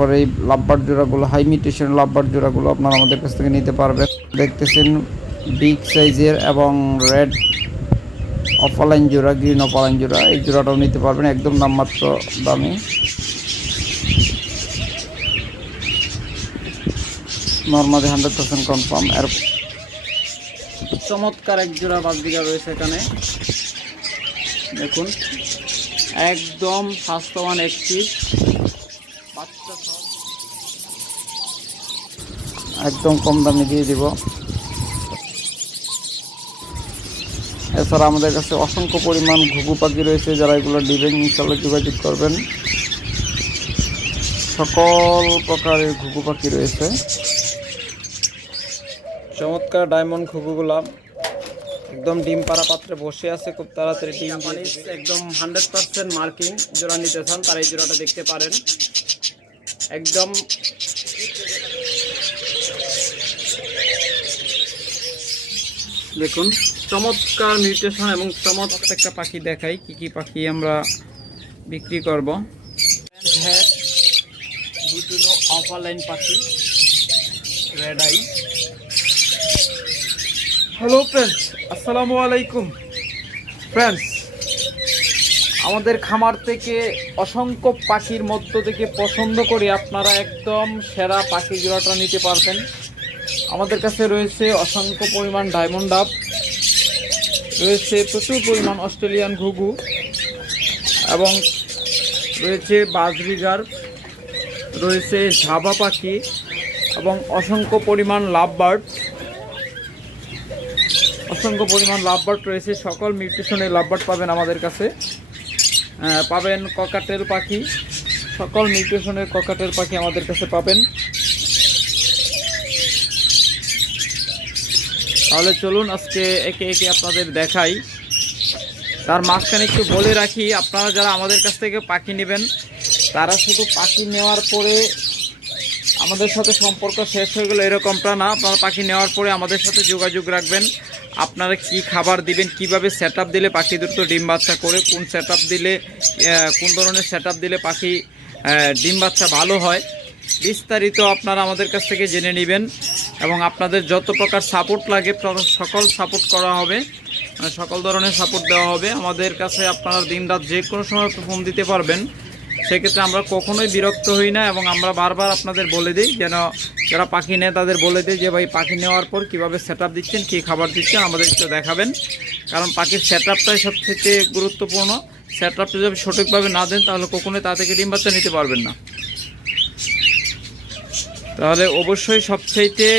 পরে এই lovebird জোড়াগুলো high mutation lovebird জোড়াগুলো আপনারা আমাদের কাছ থেকে নিতে পারবেন। দেখতেছেন বিগ সাইজের এবং রেড অফলাইন জোড়া, গ্রিন অফলাইন জোড়া, এই জোড়াটাও নিতে পারবেন একদম নামমাত্র দামে। Normally 100% confirm. এর চমৎকার এক জোড়া বাজবিঘা রয়েছে এখানে, দেখুন একদম স্বাস্থ্যবান একটি বাচ্চা, একদম কম দামে দিয়ে দিব। এছাড়া আমাদের কাছে অসংখ্য পরিমাণ ঘুঘু পাখি রয়েছে, যারা এগুলো দিবেন ইনশাল্লাহ যোগাযোগ করবেন। সকল প্রকারের ঘুঘু পাখি রয়েছে, চমৎকার ডায়মন্ড ঘুঘুগুলা একদম ডিম পাড়া পাত্রে বসে আছে, খুব তাড়াতাড়ি ডিম একদম 100% মার্কিং। জোড়া নিতে চান তারা এই জোড়াটা দেখতে পারেন। একদম দেখুন চমৎকার মিউটেশন এবং চমৎকার একটা পাখি দেখাই কি কি পাখি আমরা বিক্রি করব। দুটো অফলাইন পাখি, রেড আই। হ্যালো ফ্রেন্ডস, আসসালামু আলাইকুম ফ্রেন্ডস। আমাদের খামার থেকে অসংখ্য পাখির মধ্য থেকে পছন্দ করে আপনারা একদম সেরা পাখি জোড়াটা নিতে পারবেন। আমাদের কাছে রয়েছে অসংখ্য পরিমাণ ডায়মন্ড ডাব, রয়েছে প্রচুর পরিমাণ অস্ট্রেলিয়ান ঘুঘু এবং রয়েছে বাজরিগার, রয়েছে ঝাবা পাখি এবং অসংখ্য পরিমাণ লাভবার্ড রয়েছে। সকল মিউটেশনের লাভবার্ড পাবেন আমাদের কাছে। পাবেন ককাটেল পাখি, সকল মিউটেশনের ককাটেল পাখি আমাদের কাছে পাবেন। তাহলে চলুন আজকে একে একে আপনাদের দেখাই। তার মাঝখানে একটু বলে রাখি, আপনারা যারা আমাদের কাছ থেকে পাখি নেবেন তারা শুধু পাখি নেওয়ার পরে আমাদের সাথে সম্পর্ক শেষ হয়ে গেল এরকমটা না। আপনারা পাখি নেওয়ার পরে আমাদের সাথে যোগাযোগ রাখবেন। আপনারা কি খাবার দিবেন, কিভাবে সেটআপ দিলে পাখি দ্রুত ডিম বাচ্চা করে, কোন সেটআপ দিলে, কোন ধরনের সেটআপ দিলে পাখি ডিম বাচ্চা ভালো হয়, বিস্তারিত আপনারা আমাদের কাছ থেকে জেনে নেবেন। এবং আপনাদের যত প্রকার সাপোর্ট লাগে সকল সাপোর্ট করা হবে, সকল ধরনের সাপোর্ট দেওয়া হবে। আমাদের কাছে আপনারা দিনরাত যে কোনো সময় ফোন দিতে পারবেন, সেক্ষেত্রে আমরা কখনোই বিরক্ত হই না। এবং আমরা বারবার আপনাদের বলে দিই, যেন যারা পাখি নেয় তাদের বলে দিই যে ভাই পাখি নেওয়ার পর কীভাবে সেটআপ দিচ্ছেন, কী খাবার দিচ্ছেন আমাদের একটু দেখাবেন। কারণ পাখির সেটআপটাই সবথেকে গুরুত্বপূর্ণ। সেটআপটা যদি সঠিকভাবে না দেন তাহলে কখনোই তা থেকে ডিম বাচ্চা নিতে পারবেন না। তাহলে অবশ্যই সবচেয়ে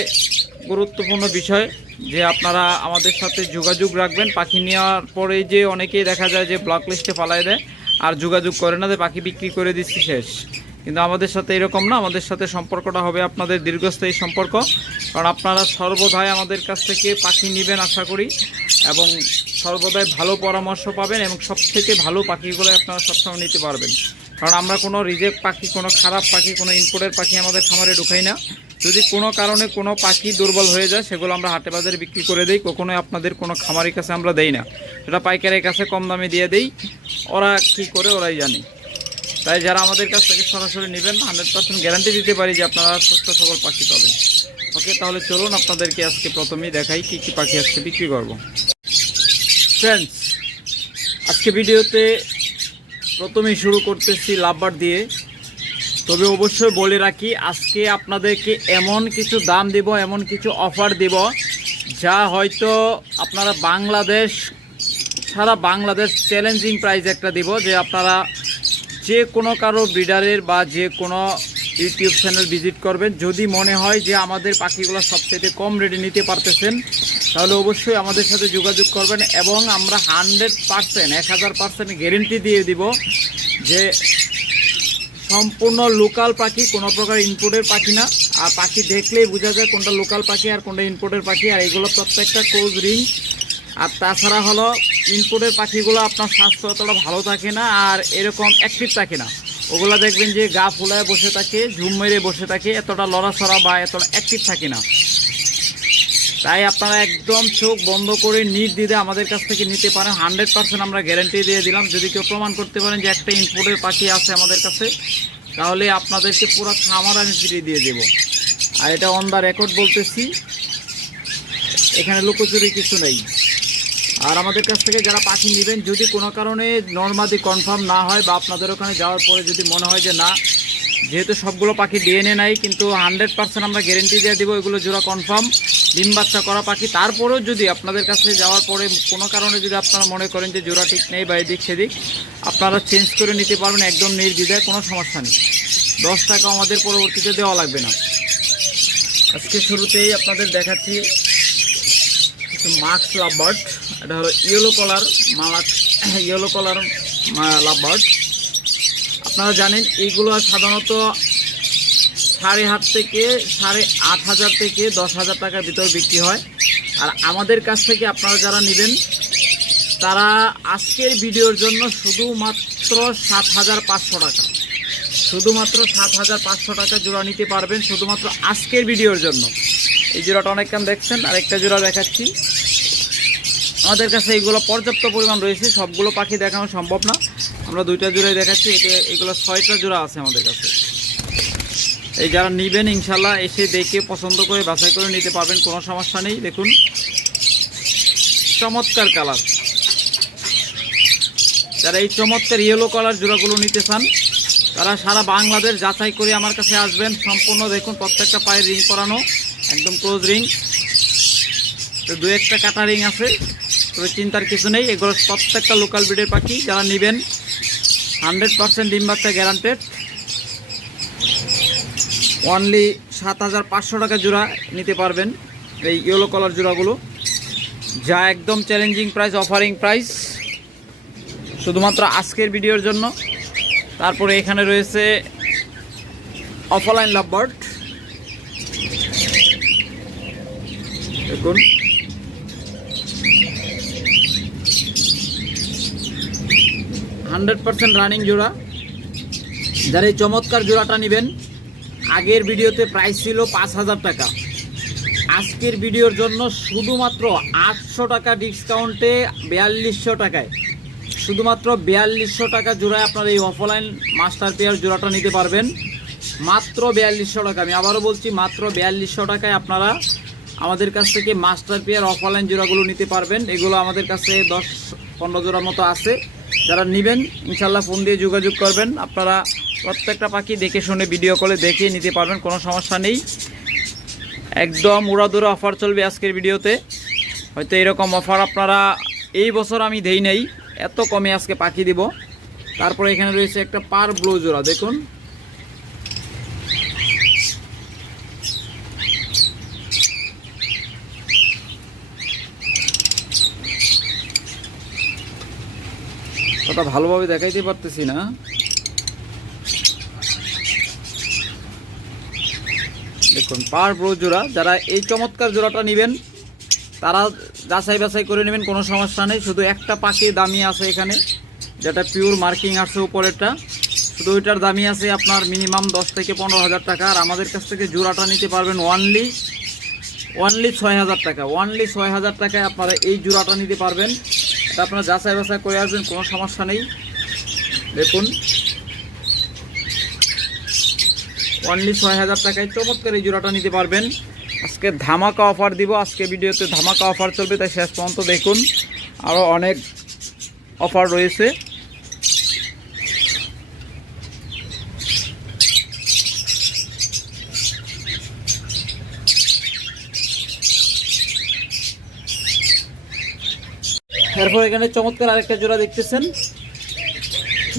গুরুত্বপূর্ণ বিষয় যে আপনারা আমাদের সাথে যোগাযোগ রাখবেন। পাখি নেওয়ার পরে যে অনেকেই দেখা যায় যে ব্লক লিস্টে ফালাই দেয় আর যোগাযোগ করে না, যে পাখি বিক্রি করে দিচ্ছি শেষ। কিন্তু আমাদের সাথে এরকম না, আমাদের সাথে সম্পর্কটা হবে আপনাদের দীর্ঘস্থায়ী সম্পর্ক। কারণ আপনারা সর্বদাই আমাদের কাছ থেকে পাখি নেবেন আশা করি, এবং সর্বদাই ভালো পরামর্শ পাবেন এবং সবথেকে ভালো পাখিগুলো আপনারা সবসময় নিতে পারবেন। কারণ আমরা কোনো রিজেক্ট পাখি, কোনো খারাপ পাখি, কোনো ইনপুটের পাখি আমাদের খামারে ঢুকাই না। যদি কোনো কারণে কোনো পাখি দুর্বল হয়ে যায় সেগুলো আমরা হাটে বাজারে বিক্রি করে দিই, কখনোই আপনাদের কোনো খামারের কাছে আমরা দেই না। সেটা পাইকারের কাছে কম দামে দিয়ে দিই, ওরা কী করে ওরাই জানে। তাই যারা আমাদের কাছ থেকে সরাসরি নেবেন 100% গ্যারান্টি দিতে পারি যে আপনারা সুস্থ সবল পাখি পাবেন। ওকে, তাহলে চলুন আপনাদেরকে আজকে প্রথমেই দেখাই কী কী পাখি আজকে বিক্রি করব। ফ্রেন্ডস, আজকে ভিডিওতে প্রথমেই শুরু করতেছি লাভবার্ড দিয়ে। তবে অবশ্যই বলে রাখি, আজকে আপনাদেরকে এমন কিছু দাম দিব, এমন কিছু অফার দিব যা হয়তো আপনারা সারা বাংলাদেশ চ্যালেঞ্জিং প্রাইস একটা দিব, যে আপনারা যে কোনো কারো ব্রিডারের বা যে কোনো ইউটিউব চ্যানেল ভিজিট করবেন, যদি মনে হয় যে আমাদের পাখিগুলো সবচেয়ে কম রেটে নিতে পারতেছেন তাহলে অবশ্যই আমাদের সাথে যোগাযোগ করবেন। এবং আমরা 100% 1000% গ্যারেন্টি দিয়ে দিব যে সম্পূর্ণ লোকাল পাখি, কোনো প্রকার ইনপুটের পাখি না। আর পাখি দেখলেই বোঝা যায় কোনটা লোকাল পাখি আর কোনটা ইনপুটের পাখি। আর এগুলো প্রত্যেকটা ক্লোজ রিং। আর তাছাড়া হলো ইনপুটের পাখিগুলো আপনার স্বাস্থ্য অতটা ভালো থাকে না আর এরকম অ্যাক্টিভ থাকে না। ওগুলো দেখবেন যে গা ফুলায় বসে থাকে, ঝুম মেরে বসে থাকে, এতটা লড়াছড়া বা এতটা অ্যাক্টিভ থাকে না। তাই আপনারা একদম চোখ বন্ধ করে নির্দ্বিধে আমাদের কাছ থেকে নিতে পারেন। 100% আমরা গ্যারান্টি দিয়ে দিলাম। যদি কেউ প্রমাণ করতে পারেন যে একটা ইনপুটের পাখি আছে আমাদের কাছে, তাহলে আপনাদেরকে পুরো খামার আমি ফিরিয়ে দিয়ে দেব। আর এটা অন দ্য রেকর্ড বলতেছি, এখানে লুকোচুরি কিছু নেই। আর আমাদের কাছ থেকে যারা পাখি নেবেন, যদি কোনো কারণে নর্মালি কনফার্ম না হয় বা আপনাদের ওখানে যাওয়ার পরে যদি মনে হয় যে না, যেহেতু সবগুলো পাখি ডিএনএ নাই, কিন্তু 100% আমরা গ্যারেন্টি দিয়ে দেবো এগুলো জোড়া কনফার্ম ডিম বাচ্চা করা পাখি। তারপরেও যদি আপনাদের কাছে যাওয়ার পরে কোনো কারণে যদি আপনারা মনে করেন যে জোড়া ঠিক নেই বা এদিক সেদিক, আপনারা চেঞ্জ করে নিতে পারবেন একদম নির্দ্বিধায়, কোনো সমস্যা নেই। 10 টাকা আমাদের পরবর্তীতে দেওয়া লাগবে না। আজকে শুরুতেই আপনাদের দেখাচ্ছি কিছু মাস্ক লাভবার্ড। এটা হলো ইয়েলো কলার লাভবার্ড। আপনারা জানেন এইগুলো সাধারণত 7,500 থেকে 8,500 থেকে 10,000 টাকার ভিতর বিক্রি হয়। আর আমাদের কাছ থেকে আপনারা যারা নেবেন তারা আজকের ভিডিওর জন্য শুধুমাত্র 7,500 টাকা, শুধুমাত্র 7,500 টাকা জোড়া নিতে পারবেন, শুধুমাত্র আজকের ভিডিওর জন্য। এই জোড়াটা অনেক কাম দেখছেন। আর একটা জোড়া দেখাচ্ছি, আমাদের কাছে এইগুলো পর্যাপ্ত পরিমাণ রয়েছে, সবগুলো পাখি দেখানো সম্ভব না, আমরা 2টা জোড়াই দেখাচ্ছি। এগুলো 6টা জোড়া আছে আমাদের কাছে। এই যারা নেবেন ইনশাল্লাহ এসে দেখে পছন্দ করে বাছাই করে নিতে পারবেন, কোনো সমস্যা নেই। দেখুন চমৎকার কালার। যারা এই চমৎকার ইয়েলো কালার জোড়াগুলো নিতে চান তারা সারা বাংলাদেশ যাচাই করে আমার কাছে আসবেন। সম্পূর্ণ দেখুন প্রত্যেকটা পায়ে রিং করানো, একদম ক্লোজ রিং, তো 2-1টা কাটা রিং আছে, তবে চিন্তার কিছু নেই। এগুলো প্রত্যেকটা লোকাল ব্রিডের পাখি। যারা নেবেন 100% ডিম বাচ্চা গ্যারান্টেড। অনলি 7,500 টাকা জোড়া নিতে পারবেন এই ইয়েলো কালার জোড়াগুলো, যা একদম চ্যালেঞ্জিং প্রাইস, অফারিং প্রাইস, শুধুমাত্র আজকের ভিডিওর জন্য। তারপরে এখানে রয়েছে অফলাইন লাভবার্ড। দেখুন 100% রানিং জোড়া। যারা এই চমৎকার জোড়াটা নেবেন, আগের ভিডিওতে প্রাইস ছিল 5,000 টাকা, আজকের ভিডিওর জন্য শুধুমাত্র 800 টাকা ডিসকাউন্টে 4200 টাকায়, শুধুমাত্র 4200 টাকা জোড়ায় আপনারা এই অফলাইন মাস্টার পেয়ার জোড়াটা নিতে পারবেন, মাত্র 4200 টাকা। আমি আবারও বলছি, মাত্র 4200 টাকায় আপনারা আমাদের কাছ থেকে মাস্টার পেয়ার অফলাইন জোড়াগুলো নিতে পারবেন। এগুলো আমাদের কাছে 10-15 জোড়ার মতো আছে। যারা নেবেন ইনশাল্লাহ ফোন দিয়ে যোগাযোগ করবেন। আপনারা প্রত্যেকটা পাখি দেখে শুনে ভিডিও কলে দেখে নিতে পারবেন, কোনো সমস্যা নেই। একদম উড়াদুরা অফার চলবে আজকের ভিডিওতে। হয়তো এরকম অফার আপনারা এই বছর আমি দেই নাই, এত কমে আজকে পাখি দিব। তারপরে এখানে রয়েছে একটা পার ব্লু জোড়া, দেখুন ওটা ভালোভাবে দেখাইতে পারতেছি না। দেখুন পার ব্লু জোড়া। যারা এই চমৎকার জোড়াটা নেবেন তারা যাচাই বাছাই করে নেবেন, কোনো সমস্যা নেই। শুধু একটা পাখি দামি আছে এখানে, যেটা পিওর মার্কিং আছে উপরেরটা, শুধু ওইটার দামি আছে আপনার মিনিমাম 10 থেকে 15,000 টাকা। আর আমাদের কাছ থেকে জোড়াটা নিতে পারবেন অনলি 6,000 টাকা, অনলি 6,000 টাকায় আপনারা এই জোড়াটা নিতে পারবেন। এটা আপনারা যাচাই বাছাই করে আসবেন, কোনো সমস্যা নেই। দেখুন অনলি 6,000 টাকায় চমৎকার এই জোড়াটা নিতে পারবেন। আজকে ধামাকা অফার দিব, আজকে ভিডিওতে ধামাকা অফার চলবে, তাই শেষ পর্যন্ত দেখুন, আরও অনেক অফার রয়েছে। এরপর এখানে চমৎকার আরেকটা জোড়া দেখতেছেন।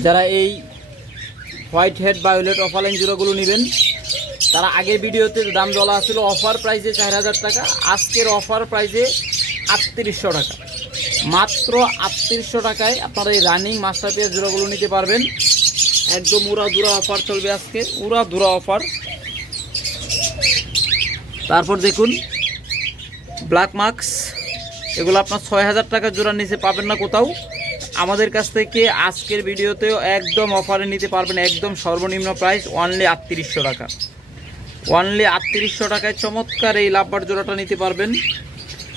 যারা এই হোয়াইট হেড ভায়োলেট অফলাইন জোড়াগুলো নেবেন তারা আগের ভিডিওতে দাম বলা ছিল অফার প্রাইসে 4,000 টাকা, আজকের অফার প্রাইসে 3800 টাকা, মাত্র 3800 টাকায় আপনারা এই রানিং মাস্টার পেয়ার জোড়াগুলো নিতে পারবেন। একদম উড়াধুরা অফার চলবে আজকে, উড়াধুরা অফার। তারপর দেখুন ব্ল্যাক মার্কস, এগুলো আপনার 6,000 টাকা জোড়ার নিচে পাবেন না কোথাও। আমাদের কাছ থেকে আজকের ভিডিওতেও একদম অফারে নিতে পারবেন, একদম সর্বনিম্ন প্রাইস অনলি 3800 টাকা, অনলি 3800 টাকায় চমৎকার এই লাভবার জোড়াটা নিতে পারবেন।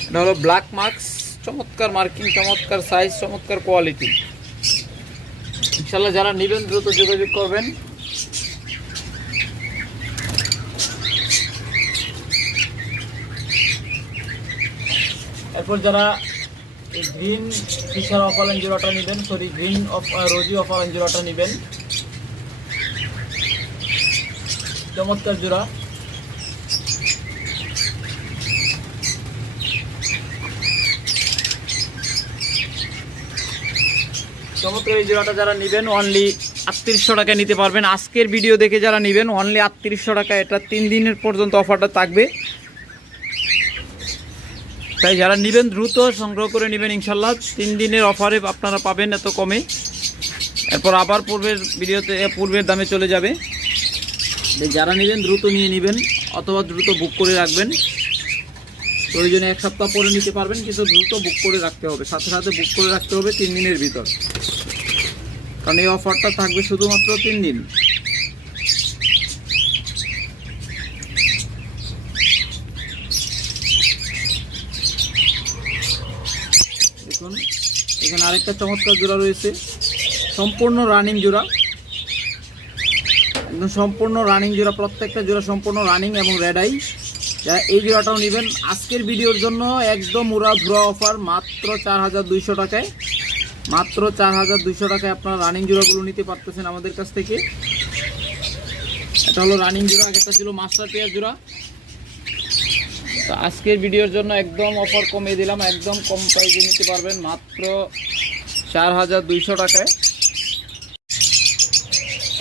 এটা হলো ব্ল্যাক মার্কস, চমৎকার মার্কিং, চমৎকার সাইজ, চমৎকার কোয়ালিটি। ইনশাল্লাহ যারা নেবেন দ্রুত যোগাযোগ করবেন। এরপর যারা এই গ্রিন ফিশার অফালাইন জোড়াটা নেবেন, গ্রিন রোজি অফালাইন জোড়াটা নেবেন, চমৎকার জোড়া। চমৎকার এই জোড়াটা যারা নেবেন অনলি 3800 টাকায় নিতে পারবেন। আজকের ভিডিও দেখে যারা নেবেন অনলি 3800 টাকা, এটা 3 দিনের পর্যন্ত অফারটা থাকবে। তাই যারা নেবেন দ্রুত সংগ্রহ করে নেবেন, ইনশাল্লাহ 3 দিনের অফারে আপনারা পাবেন এত কমে। এরপর আবার পূর্বের দামে চলে যাবে। যারা নেবেন দ্রুত নিয়ে নেবেন অথবা দ্রুত বুক করে রাখবেন। প্রয়োজনে 1 সপ্তাহ পরে নিতে পারবেন, কিন্তু দ্রুত বুক করে রাখতে হবে, সাথে সাথে বুক করে রাখতে হবে 3 দিনের ভিতর, কারণ এই অফারটা থাকবে শুধুমাত্র 3 দিন। দেখুন এখানে আরেকটা চমৎকার জোড়া রয়েছে, সম্পূর্ণ রানিং জোড়া, একদম সম্পূর্ণ রানিং জোড়া, প্রত্যেকটা জোড়া সম্পূর্ণ রানিং এবং রেড আই। যারা এই জোড়াটাও নেবেন আজকের ভিডিওর জন্য একদম উড়াধুরা অফার, মাত্র 4200 টাকায়, মাত্র 4200 টাকায় আপনারা রানিং জোড়াগুলো নিতে পারতেছেন আমাদের কাছ থেকে। এটা হলো রানিং জোড়া, একটা ছিল মাস্টার পেয়ার জোড়া। তো আজকের ভিডিওর জন্য একদম অফার কমিয়ে দিলাম, একদম কম প্রাইসে নিতে পারবেন মাত্র 4200 টাকায়।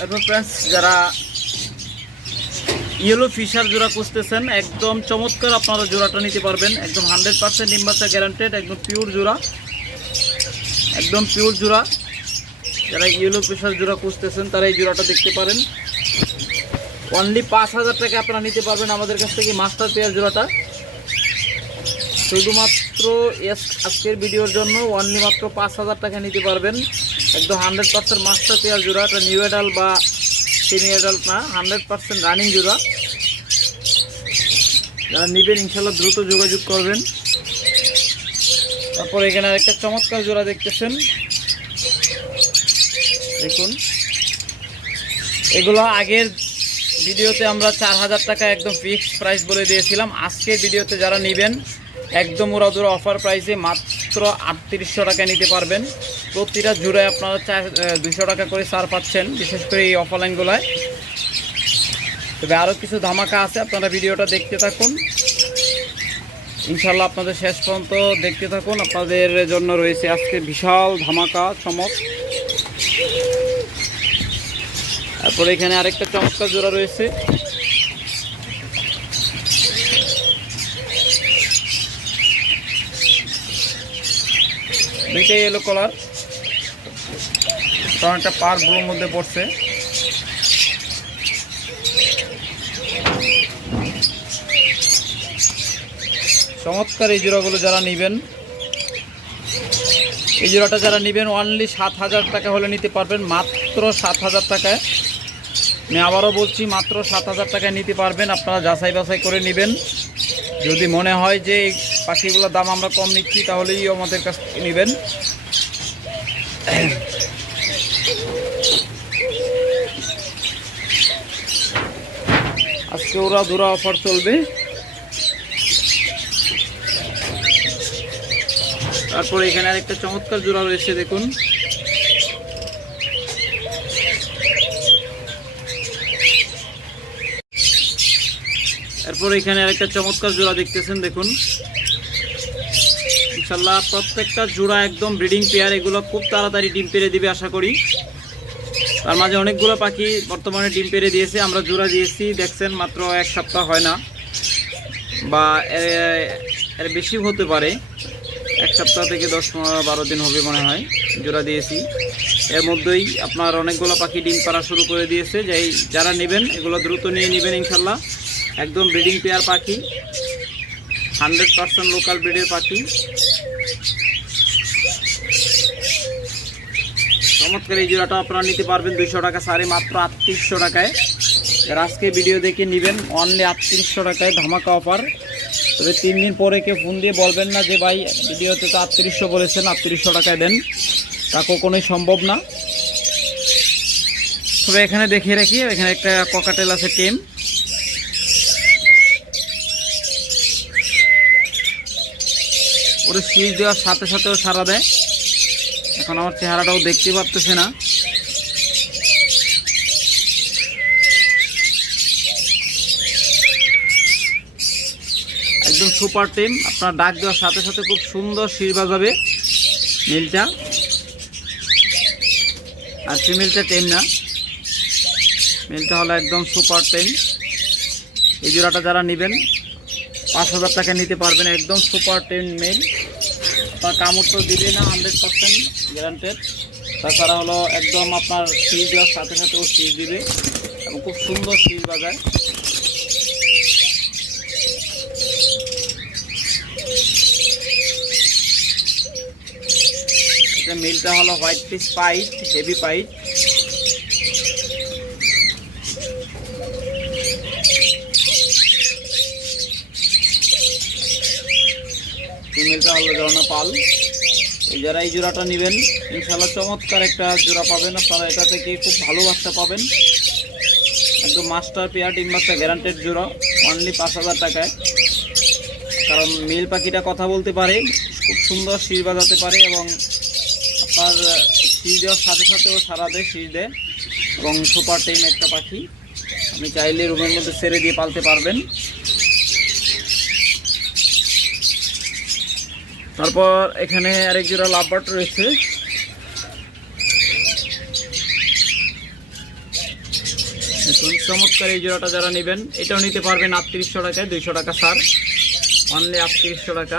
এরপর ফ্রেন্ডস যারা ইয়েলো ফিশার জোড়া খুঁজতেছেন একদম চমৎকার আপনারা জোড়াটা নিতে পারবেন, একদম 100% ডিম বাচ্চা গ্যারান্টেড, একদম পিওর জোড়া, একদম পিওর জোড়া। যারা ইয়েলো ফিশার জোড়া খুঁজতেছেন তারা এই জোড়াটা দেখতে পারেন। অনলি 5000 টাকা আপনারা নিতে পারবেন আমাদের কাছ থেকে মাস্টার পেয়ার জোড়াটা, শুধুমাত্র আজকের ভিডিওর জন্য অনলি মাত্র 5000 টাকা নিতে পারবেন। একদম 100% মাস্টার পেয়ার জোড়া, এটা নিউ অ্যাডাল্ট বা সেমি অ্যাডাল্ট না, 100% রানিং জোড়া। যারা নেবেন ইনশাল্লাহ দ্রুত যোগাযোগ করবেন। তারপর এখানে একটা চমৎকার জোড়া দেখতেছেন, দেখুন এগুলো আগের ভিডিওতে আমরা 4000 টাকা একদম ফিক্সড প্রাইস বলে দিয়েছিলাম। আজকের ভিডিওতে যারা নেবেন একদম উড়াধুরা অফার প্রাইসে মাত্র 3800 টাকায় নিতে পারবেন। প্রতিটা জোড়ায় আপনারা 200 টাকা করে ছাড় পাচ্ছেন, বিশেষ করে এই অফলাইনগুলায়। তবে আরও কিছু ধামাকা আছে, আপনারা ভিডিওটা দেখতে থাকুন ইনশাল্লাহ, আপনাদের শেষ পর্যন্ত দেখতে থাকুন। আপনাদের জন্য রয়েছে আজকে বিশাল ধামাকা চমক। তারপরে এখানে আরেকটা চমৎকার জোড়া রয়েছে, দুইটাই ইয়েলো কালার, কারণ একটা পার ব্লুর মধ্যে পড়ছে। চমৎকার এই জোড়াগুলো যারা নেবেন, এই জোড়াটা যারা নেবেন অনলি 7000 টাকা হলে নিতে পারবেন, মাত্র 7000 টাকায়। আমি আবারও বলছি মাত্র 7000 টাকায় নিতে পারবেন। আপনারা যাচাই বাছাই করে নেবেন, যদি মনে হয় যে এই পাখিগুলোর দাম আমরা কম নিচ্ছি তাহলেই আমাদের কাছ থেকে নেবেন। আজকে ওরা ধরা অফার চলবে। তারপরে এখানে আরেকটা চমৎকার জোড়া রয়েছে, দেখুন এরপর এখানে আরেকটা চমৎকার জোড়া দেখতেছেন, দেখুন ইনশাল্লাহ প্রত্যেকটা জোড়া একদম ব্রিডিং পেয়ার, এগুলো খুব তাড়াতাড়ি ডিম পেড়ে দিবে আশা করি। তার মাঝে অনেকগুলো পাখি বর্তমানে ডিম পেড়ে দিয়েছে, আমরা জোড়া দিয়েছি দেখছেন মাত্র 1 সপ্তাহ হয় না, বা এর বেশি হতে পারে, 1 সপ্তাহ থেকে 10-12 দিন হবে মনে হয় জোড়া দিয়েছি। এর মধ্যেই আপনার অনেকগুলো পাখি ডিম পাড়া শুরু করে দিয়েছে। যারা নেবেন এগুলো দ্রুত নিয়ে নেবেন ইনশাল্লাহ, একদম ব্রিডিং পেয়ার পাখি, 100% লোকাল ব্রিডের পাখি। চমৎকার এই জোড়াটা আপনারা নিতে পারবেন 200 টাকা সাড়ে, মাত্র 3800 টাকায়। যারা আজকে ভিডিও দেখে নেবেন অনলি 3800 টাকায় ধামাকা অফার। তবে 3 দিন পরে কেউ ফোন দিয়ে বলবেন না যে ভাই ভিডিওতে তো 3800 বলেছেন, 3800 টাকায় দেন, তা কখনোই সম্ভব না। তবে এখানে দেখিয়ে রাখি, এখানে একটা ককাটেল আছে টেম, ওরে শীষ দেওয়ার সাথে সাথেও সারা দেয়। এখন আমার চেহারাটাও দেখতে পারতেছে না। একদম সুপার টিম, আপনার ডাক দেওয়ার সাথে সাথে খুব সুন্দর শীষ বাজাবে মেলটা। আর ফিমেলটা টেম না, মেলটা হলো একদম সুপার টেম। এই জোড়াটা যারা নেবেন 5,000 টাকা নিতে পারবেন, একদম সুপার টেম মেল। আপনার কামড় তো দিবে না, 100% গ্যারান্টেড। তাছাড়া হলো একদম আপনার শীষ দেওয়ার সাথে সাথে ও শীষ দিবে এবং খুব সুন্দর শীষ বাজায়। এটা মেলটা হলো হোয়াইট পিস পাইট, হেভি পাইট। ফিমেলটা হলো ঝর্ণা পাল। যারা এই জোড়াটা নেবেন ইনশাআল্লাহ চমৎকার একটা জোড়া পাবেন আপনারা। এটা থেকে খুব ভালো বাচ্চা পাবেন, একদম মাস্টার পেয়ার ডিম বাচ্চা গ্যারান্টেড জোড়া, অনলি 5,000 টাকায়। কারণ মেল পাখিটা কথা বলতে পারে, খুব সুন্দর শীষ বাজাতে পারে এবং আপনার শীষ দেওয়ার সাথে সাথেও সারা দেয়, শীষ দেয় এবং সুপার টেম একটা পাখি। আপনি চাইলে রুমের মধ্যে ছেড়ে দিয়ে পালতে পারবেন। তারপর এখানে আরেক জোড়া লাভবার্ড রয়েছে। দেখুন চমৎকার এই জোড়াটা যারা নেবেন এটাও নিতে পারবেন 3800 টাকায়, 200 টাকা সার, অনলি 3800 টাকা।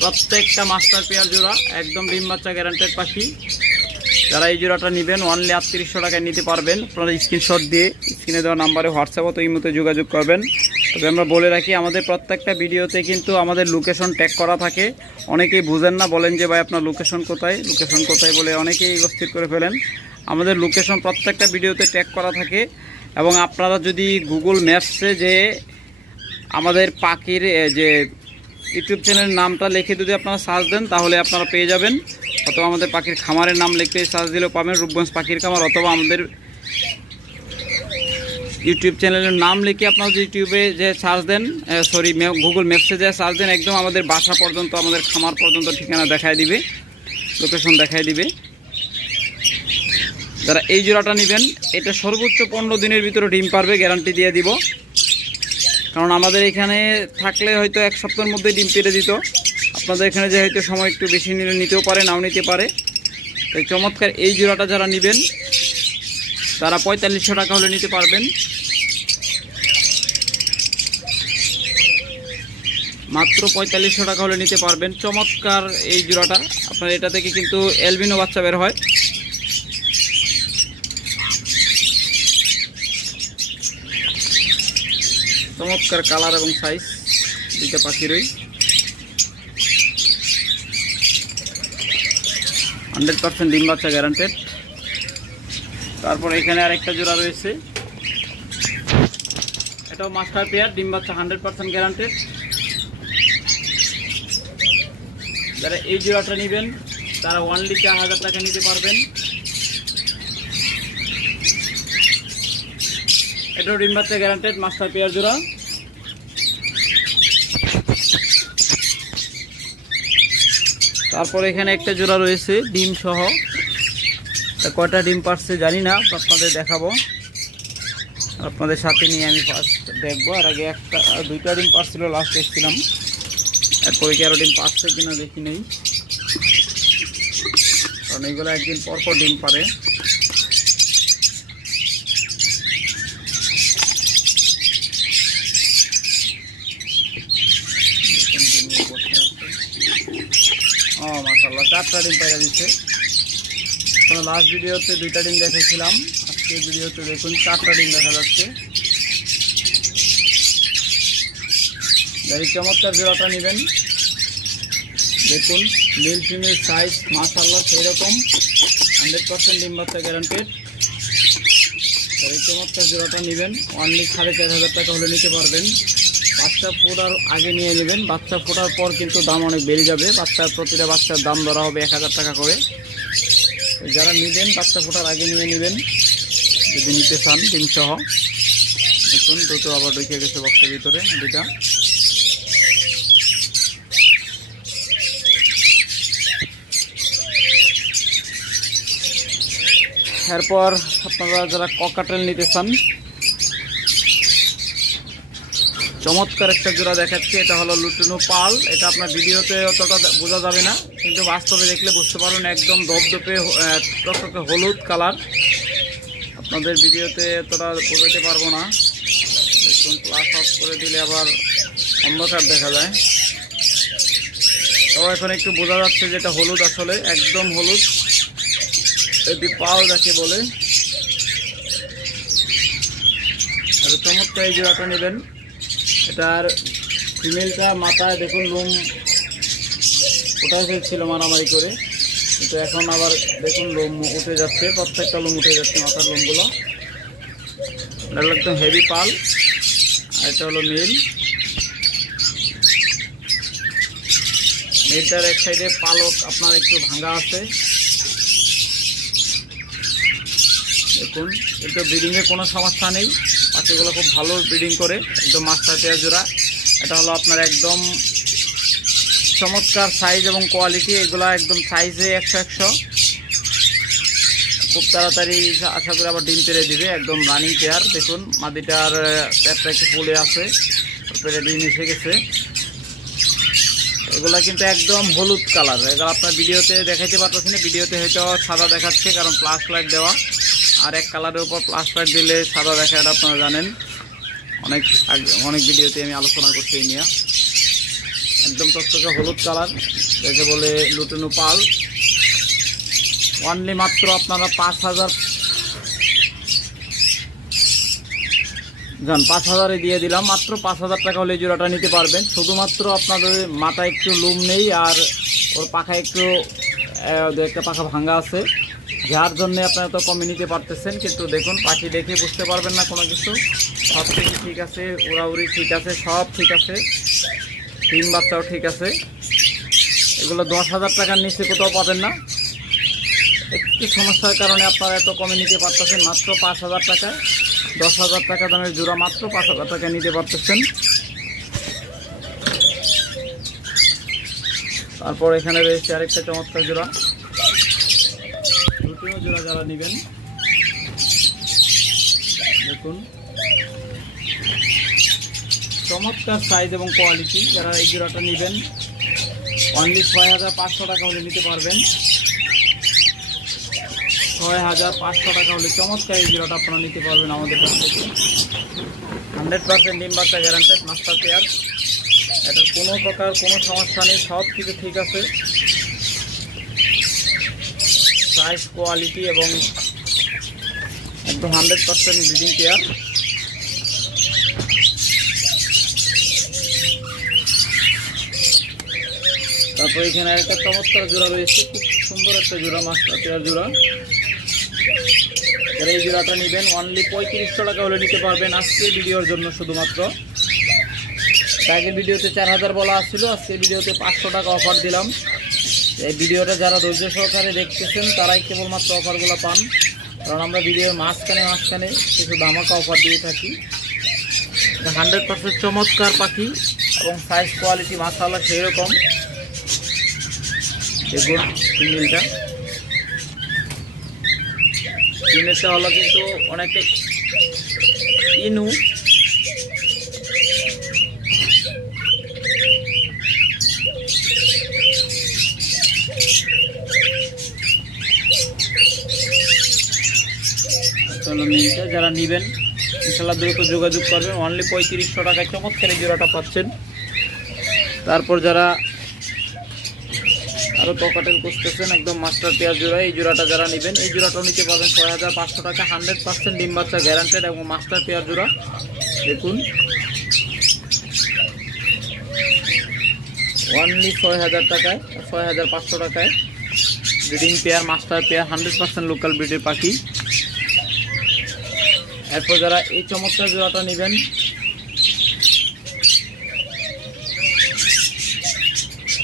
প্রত্যেকটা মাস্টার পেয়ার জোড়া, একদম ডিম বাচ্চা গ্যারান্টেড পাখি। যারা এই জোড়াটা নেবেন অনলি 3800 টাকায় নিতে পারবেন। আপনারা স্ক্রিনশট দিয়ে স্ক্রিনে দেওয়া নাম্বারে হোয়াটসঅ্যাপ অথবা ইমোতে যোগাযোগ করবেন। তবে আমরা বলে রাখি আমাদের প্রত্যেকটা ভিডিওতে কিন্তু আমাদের লোকেশন ট্যাগ করা থাকে। অনেকেই বুঝেন না, বলেন যে ভাই আপনার লোকেশন কোথায় বলে অনেকেই অস্থির করে ফেলেন। আমাদের লোকেশন প্রত্যেকটা ভিডিওতে ট্যাগ করা থাকে এবং আপনারা যদি গুগল ম্যাপসে যে আমাদের পাখির যে ইউটিউব চ্যানেলের নামটা লিখে যদি আপনারা সার্চ দেন তাহলে আপনারা পেয়ে যাবেন। অথবা আমাদের পাখির খামারের নাম লিখে সার্চ দিলেও পাবেন, রূপগঞ্জ পাখির খামার। অথবা আমাদের ইউটিউব চ্যানেলের নাম লিখে আপনারা যদি ইউটিউবে যে সার্চ দেন, গুগল ম্যাপসে যে সার্চ দেন, একদম আমাদের বাসা পর্যন্ত, আমাদের খামার পর্যন্ত ঠিকানা দেখায় দিবে, লোকেশন দেখায় দিবে। যারা এই জোড়াটা নেবেন এটা সর্বোচ্চ 15 দিনের ভিতরে ডিম পারবে, গ্যারান্টি দিয়ে দিব। কারণ আমাদের এখানে থাকলে হয়তো 1 সপ্তাহের মধ্যে ডিম পেড়ে দিত। আপনাদের এখানে যে হয়তো সময় একটু বেশি নিতেও পারে, নাও নিতে পারে। তাই চমৎকার এই জোড়াটা যারা নেবেন তারা 4500 টাকা হলে নিতে পারবেন, মাত্র 4500 টাকা হলে নিতে পারবেন। চমৎকার এই জোড়াটা আপনার, এটা থেকে কিন্তু অ্যালবিনো বাচ্চা বের হয়। চমৎকার কালার এবং সাইজ দুইটা পাখিরই, 100% ডিম বাচ্চা গ্যারান্টেড। তারপর এখানে আরেকটা জোড়া রয়েছে, এটাও মাস্টার পেয়ার, ডিম বাচ্চা 100% গ্যারান্টেড। যারা এই জোড়াটা নেবেন তারা অনলি 4000 টাকা নিতে পারবেন। এটাও ডিম বাচ্চা গ্যারান্টেড, মাস্টার পেয়ার জোড়া। তারপর এখানে একটা জোড়া রয়েছে ডিম সহ, কয়টা ডিম পারছে জানি না, আপনাদের দেখাবো, আপনাদের সাথে নিয়ে আমি ফার্স্ট দেখবো। আর আগে 2টা ডিম পারছিল, লাস্ট দেখছিলাম। এরপরে কি আরও ডিম পারছে কিনা দেখি নেই, কারণ এইগুলো একদিন পরপর ডিম পারে। ও মাশাআল্লাহ, 4টা ডিম পাইরা দিচ্ছে। তো লাস্ট ভিডিওতে 2টা ডিম দেখেছিলাম, আজকের ভিডিওতে দেখুন 4টা ডিম দেখা যাচ্ছে। যারা চমৎকার জোড়াটা নেবেন দেখুন, মেল ফিমেল সাইজ মাশাআল্লাহ সেই রকম, 100% ডিম বাচ্চা গ্যারান্টেড। যারা চমৎকার জোড়াটা নেবেন অনলি 4500 টাকা হলে নিতে পারবেন। বাচ্চা ফোটার আগে নিয়ে নেবেন, বাচ্চা ফোটার পর কিন্তু দাম অনেক বেড়ে যাবে। প্রতিটা বাচ্চার দাম ধরা হবে 1000 টাকা করে। যারা নেবেন বাচ্চা ফোটার আগে নিয়ে নেবেন যদি নিতে চান ডিম সহ। দেখুন দুটো আবার ঢুকে গেছে বক্সের ভিতরে, দুটা এরপর আপনারা যারা ককাটেল নিতে চান, চমৎকার একটা জোড়া দেখাচ্ছি। এটা হলো লুটিনো পাল। এটা আপনার ভিডিওতে অতটা বোঝা যাবে না, কিন্তু বাস্তবে দেখলে বুঝতে পারবেন একদম দপদপে টকটকে হলুদ কালার। আপনাদের ভিডিওতে এতটা বোঝাতে পারবো না। দেখুন প্লাস অফ করে দিলে আবার অন্ধকার দেখা যায়। তো এখন একটু বোঝা যাচ্ছে যে এটা হলুদ, আসলে একদম হলুদ। এটি পাল যাকে বলে। আর চমৎকার এই জোড়াটা নেবেন। এটার ফিমেলটা মাথায় দেখুন লোম ওটাই ফেলছিল মারামারি করে, কিন্তু এখন আবার দেখুন লোম উঠে যাচ্ছে, প্রত্যেকটা লোম উঠে যাচ্ছে মাথার লোমগুলো। এটা হলো একদম হেভি পাল। আর এটা হলো মেল। মেলটার এক সাইডে পালক আপনার একটু ভাঙা আছে দেখুন। কিন্তু ব্রিডিংয়ে কোনো সমস্যা নেই, পাখিগুলো খুব ভালো ব্রিডিং করে, একদম মাস্টার পেয়ার জোড়া। এটা হলো আপনার একদম চমৎকার সাইজ এবং কোয়ালিটি। এগুলা একদম সাইজে 100-100, খুব তাড়াতাড়ি আশা করি আবার ডিম পেড়ে দিবে। একদম রানিং পেয়ার। দেখুন মাদিটার পেটটা একটু ফুলে আছে, পেড়ে ডিম এসে গেছে। এগুলা কিন্তু একদম হলুদ কালার। এগুলো আপনার ভিডিওতে দেখাইতে পারতেছি না, ভিডিওতে হয়তো সাদা দেখাচ্ছে কারণ প্লাস লাইট দেওয়া। আর এক কালারের উপর প্লাস লাইট দিলে সাদা দেখা, এটা আপনারা জানেন, অনেক ভিডিওতে আমি আলোচনা করছি এই নিয়ে। একদম টকটকে হলুদ কালার, যাকে বলে লুটিনো পাল। অনলি মাত্র আপনারা 5,000 দিয়ে দিলাম। মাত্র 5,000 টাকা হলে জোড়াটা নিতে পারবেন। শুধুমাত্র আপনাদের মাথায় একটু লুম নেই আর ওর পাখায় একটু একটা পাখা ভাঙা আছে, যার জন্যে আপনারা তো কমে নিতে পারতেছেন। কিন্তু দেখুন পাখি দেখে বুঝতে পারবেন না কোনো কিছু। সব কিছু ঠিক আছে, উড়াউড়ি ঠিক আছে, সব ঠিক আছে, ডিম বাচ্চাও ঠিক আছে। এগুলো 10,000 টাকার নিচে কোথাও পাবেন না। একটু সমস্যার কারণে আপনারা এত কমে নিতে পারতেছেন। মাত্র 5,000 টাকায় 10,000 টাকা দামের জোড়া মাত্র 5,000 টাকা নিতে পারতেছেন। তারপর এখানে রয়েছে আরেকটা চমৎকার জোড়া, লুটিনো জোড়া যারা নেবেন দেখুন চমৎকার সাইজ এবং কোয়ালিটি। যারা এই জোড়াটা নেবেন অনলি 6,500 টাকা হলে নিতে পারবেন। 6,500 টাকা হলে চমৎকার এই জোড়াটা আপনারা নিতে পারবেন আমাদের কাছ থেকে। 100% ডিম বাচ্চা গ্যারান্টেড, মাস্টার পেয়ার। এটার কোনো প্রকার কোনো সমস্যা নেই, সব কিছু ঠিক আছে। সাইজ কোয়ালিটি এবং একদম 100% ব্রিডিং পেয়ার। তারপর এখানে একটা চমৎকার জোড়া রয়েছে, খুব সুন্দর একটা জোড়া, মাস্টার পেয়ার জোড়া। যারা এই জোড়াটা নেবেন অনলি 3500 টাকা হলে নিতে পারবেন আজকের ভিডিওর জন্য শুধুমাত্র। আগের ভিডিওতে 4,000 বলা আসছিল, আজকের ভিডিওতে 500 টাকা অফার দিলাম। এই ভিডিওটা যারা ধৈর্য সহকারে দেখতেছেন তারাই কেবলমাত্র অফারগুলো পান, কারণ আমরা ভিডিওর মাঝখানে কিছু ধামাকা অফার দিয়ে থাকি। 100% চমৎকার পাখি এবং সাইজ কোয়ালিটি মাশাআল্লাহ সেই রকম। দেখুন ফিমেলটা হলো কিন্তু অনেকটা ইনু। যারা নেবেন ইনশাল্লাহ দ্রুত যোগাযোগ করবেন। অনলি 3500 টাকায় চমৎকার এই জোড়াটা পাচ্ছেন। তারপর যারা আরও ককাটেল খুঁজতেছেন একদম মাস্টার পেয়ার জোড়া, এই জোড়াটা যারা নেবেন এই জোড়াটাও নিতে পারবেন 6,500 টাকা। 100% ডিম বাচ্চা গ্যারান্টেড এবং মাস্টার পেয়ার জোড়া। দেখুন অনলি 6,000 টাকায়, 6,500 টাকায় breeding pair, master pair, 100% local ব্রিডের পাখি। এরপর যারা এই চমৎকার জোড়াটা নেবেন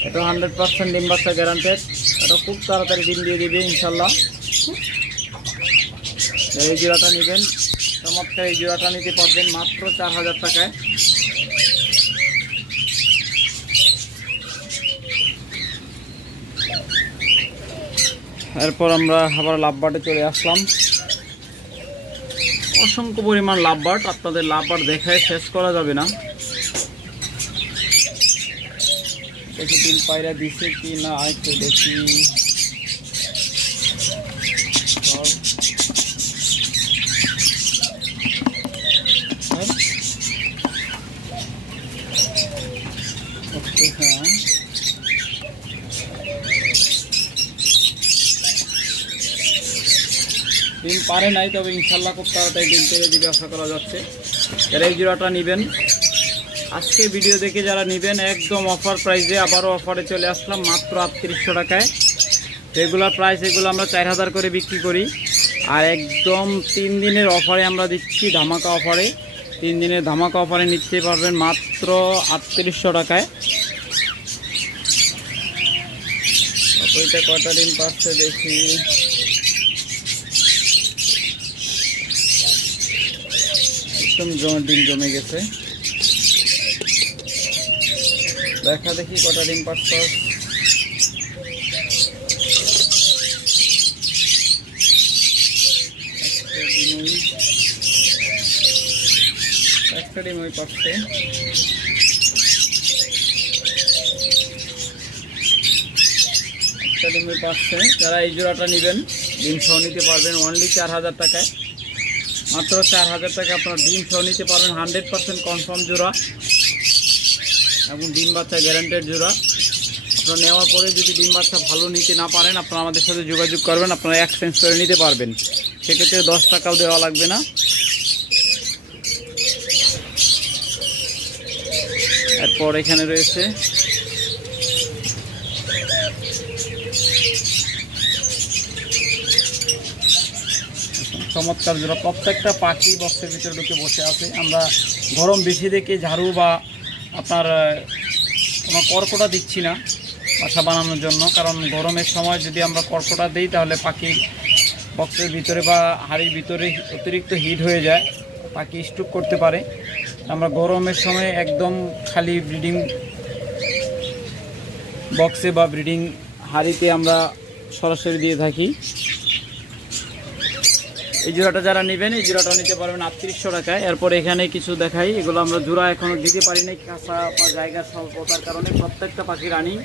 এটা 100% ডিম বাচ্চা গ্যারান্টেড। এটা খুব তাড়াতাড়ি ডিম দিয়ে দেবে ইনশাল্লাহ। এই জোড়াটা নেবেন চমৎকার এই জোড়াটা নিতে পারবেন মাত্র 4,000 টাকায়। এরপর আমরা আবার লাভবার্ডে চলে আসলাম। অসংখ্য পরিমাণ লাভবার্ড, আপনাদের লাভবার্ড দেখায় শেষ করা যাবে না। দেখি ডিম পায়রা দিছে কি না, একটু দেখি। হ্যাঁ, ডিম পারে নাই, তবে ইনশাল্লাহ খুব তাড়াতাড়ি ডিম তৈরি দিবে আশা করা যাচ্ছে। যারা এই জোড়াটা নেবেন, আজকে ভিডিও দেখে যারা নেবেন একদম অফার প্রাইসে, আবারও অফারে চলে আসলাম মাত্র 3800 টাকায়। রেগুলার প্রাইস এগুলো আমরা 4000 করে বিক্রি করি, আর একদম 3 দিনের অফারে আমরা দিচ্ছি, ধামাকা অফারে। 3 দিনের ধামাকা অফারে নিতে পারবেন মাত্র 3800 টাকায়। ওইটা কটা ডিম পাচ্ছে দেখি। একদম ডিম জমে গেছে, দেখা দেখি কটা ডিম পাচ্ছে। একটা ডিম ওই পাচ্ছে। একটা ডিম ওই পাচ্ছে। যারা এই জোড়াটা নেবেন ডিম সহ নিতে পারবেন অনলি 4000 টাকায়। মাত্র 4000 টাকা আপনার ডিম সহ নিতে পারবেন। 100% কনফার্ম জোড়া এবং ডিম বাচ্চা গ্যারান্টেড জোড়া। আপনারা নেওয়ার পরে যদি ডিম বাচ্চা ভালো নিতে না পারেন, আপনারা আমাদের সাথে যোগাযোগ করবেন, আপনারা এক্সচেঞ্জ করে নিতে পারবেন। সেক্ষেত্রে 10 টাকাও দেওয়া লাগবে না। এরপর এখানে রয়েছে চমৎকার জোড়া। প্রত্যেকটা পাখি বক্সের ভিতরে ঢুকে বসে আছে। আমরা গরম বেশি দেখে ঝাড়ু বা আপনার কোনো কর্কটা দিচ্ছি না বাসা বানানোর জন্য, কারণ গরমের সময় যদি আমরা কর্কটা দিই তাহলে পাখি বক্সের ভিতরে বা হাড়ির ভিতরে অতিরিক্ত হিট হয়ে যায়, পাখি স্ট্রোক করতে পারে। আমরা গরমের সময় একদম খালি ব্রিডিং বক্সে বা ব্রিডিং হাড়িতে আমরা সরাসরি দিয়ে থাকি। এই জোড়াটা যারা নেবেন এই জোড়াটা নিতে পারবেন 3800 টাকায়। এরপর এখানে কিছু দেখাই, এগুলো আমরা জোড়া এখনও দিতে পারি নাই কাঁচা বা জায়গার স্বল্পতার কারণে। প্রত্যেকটা পাখি রানিং।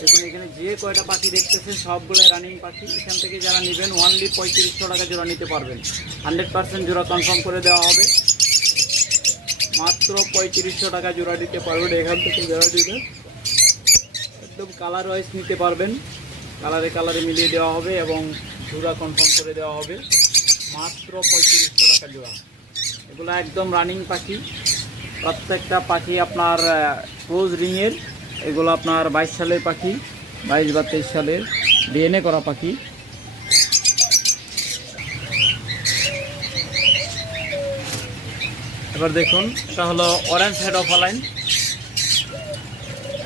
দেখুন এখানে যে কয়টা পাখি দেখতেছেন সবগুলো রানিং পাখি। এখান থেকে যারা নেবেন অনলি 3500 টাকা জোড়া নিতে পারবেন। 100% জোড়া কনফার্ম করে দেওয়া হবে। মাত্র 3500 টাকা জোড়া দিতে পারবেন। এখান থেকে জোড়া দিবেন একদম কালার ওয়াইজ নিতে পারবেন, কালারে কালারে মিলিয়ে দেওয়া হবে এবং জোড়া কনফার্ম করে দেওয়া হবে। মাত্র 3500 টাকা জোড়া। এগুলো একদম রানিং পাখি। প্রত্যেকটা পাখি আপনার ক্লোজ রিংয়ের। এগুলো আপনার 22 সালের পাখি, 22 বা 23 সালের ডিএনএ করা পাখি। এবার দেখুন, এটা হলো orange head of line,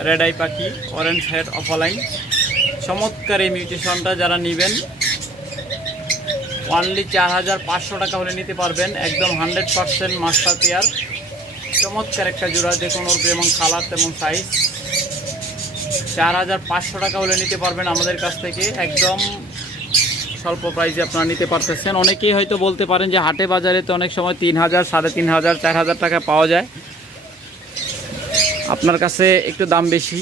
red eye পাখি, অরেঞ্জ হেড অফ লাইন। চমৎকার এই মিউটেশনটা যারা নেবেন অনলি 4500 টাকা হলে নিতে পারবেন। একদম 100% মাস্টার পেয়ার। চমৎকার একটা জোড়া, দেখুন ওর যেমন কালার তেমন সাইজ। 4500 টাকা হলে নিতে পারবেন আমাদের কাছ থেকে। একদম স্বল্প প্রাইসে আপনারা নিতে পারতেছেন। অনেকেই হয়তো বলতে পারেন যে হাটে বাজারে তো অনেক সময় 3000, 3500, 4000 টাকা পাওয়া যায়, আপনার কাছে একটু দাম বেশি।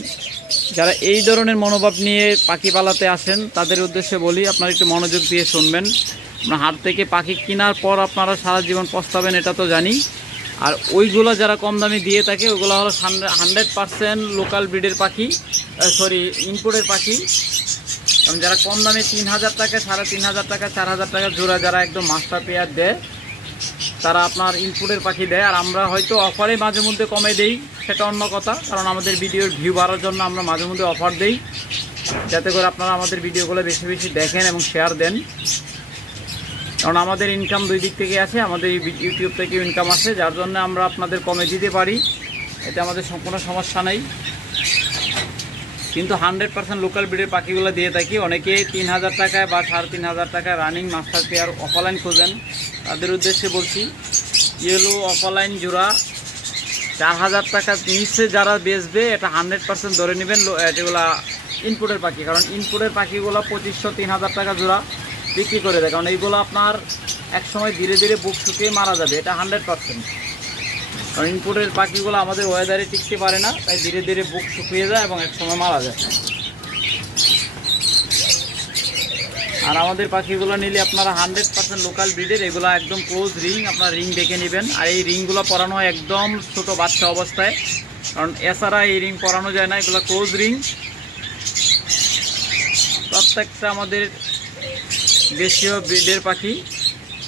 যারা এই ধরনের মনোভাব নিয়ে পাখি পালাতে আসেন তাদের উদ্দেশ্যে বলি, আপনারা একটু মনোযোগ দিয়ে শুনবেন। আপনার হাট থেকে পাখি কেনার পর আপনারা সারা জীবন পস্তাবেন, এটা তো জানি। আর ওইগুলো যারা কম দামে দিয়ে থাকে ওগুলো হলো 100% লোকাল ব্রিডের পাখি, ইনপুটের পাখি। কারণ যারা কম দামে 3000 টাকা, 3500 টাকা, 4000 টাকা জোড়া যারা একদম মাস্টার পেয়ার দেয়, তারা আপনার ইনপুটের পাখি দেয়। আর আমরা হয়তো অফারে মাঝে মধ্যে কমে দেই, সেটা অন্য কথা, কারণ আমাদের ভিডিওর ভিউ বাড়ার জন্য আমরা মাঝে মধ্যে অফার দেই, যাতে করে আপনারা আমাদের ভিডিওগুলো বেশি বেশি দেখেন এবং শেয়ার দেন। কারণ আমাদের ইনকাম দুই দিক থেকে আছে, আমাদের ইউটিউব থেকেও ইনকাম আছে, যার জন্য আমরা আপনাদের কমে দিতে পারি, এতে আমাদের সম্পূর্ণ সমস্যা নেই। কিন্তু 100% লোকাল ব্রিডের পাখিগুলো দিয়ে থাকি। অনেকে 3000 টাকায় বা 3500 টাকায় রানিং মাস্টার পেয়ার অফলাইন খোঁজেন, তাদের উদ্দেশ্যে বলছি ইয়েলো অফলাইন জোড়া 4000 টাকার নিচে যারা বেচবে এটা 100% ধরে নেবেন যেগুলো ইনপুটের পাখি। কারণ ইনপুটের পাখিগুলো 2500, 3000 টাকা জোড়া। বিক্রি করে দেয়, কারণ এইগুলো আপনার এক সময় ধীরে ধীরে বুক শুকিয়ে মারা যাবে, এটা 100%। কারণ ইনপুটের পাখিগুলো আমাদের ওয়েদারে টিকতে পারে না, তাই ধীরে ধীরে বুক শুকিয়ে যায় এবং এক সময় মারা যায়। আর আমাদের পাখিগুলো নিলে আপনারা 100% লোকাল ব্রিডের, এগুলো একদম ক্লোজ রিং, আপনারা রিং দেখে নেবেন। আর এই রিংগুলো পরানো হয় একদম ছোট বাচ্চা অবস্থায়, কারণ এছাড়া এই রিং পরানো যায় না, এগুলো ক্লোজ রিং। প্রত্যেকটা আমাদের দেশীয় ব্রিডের পাখি,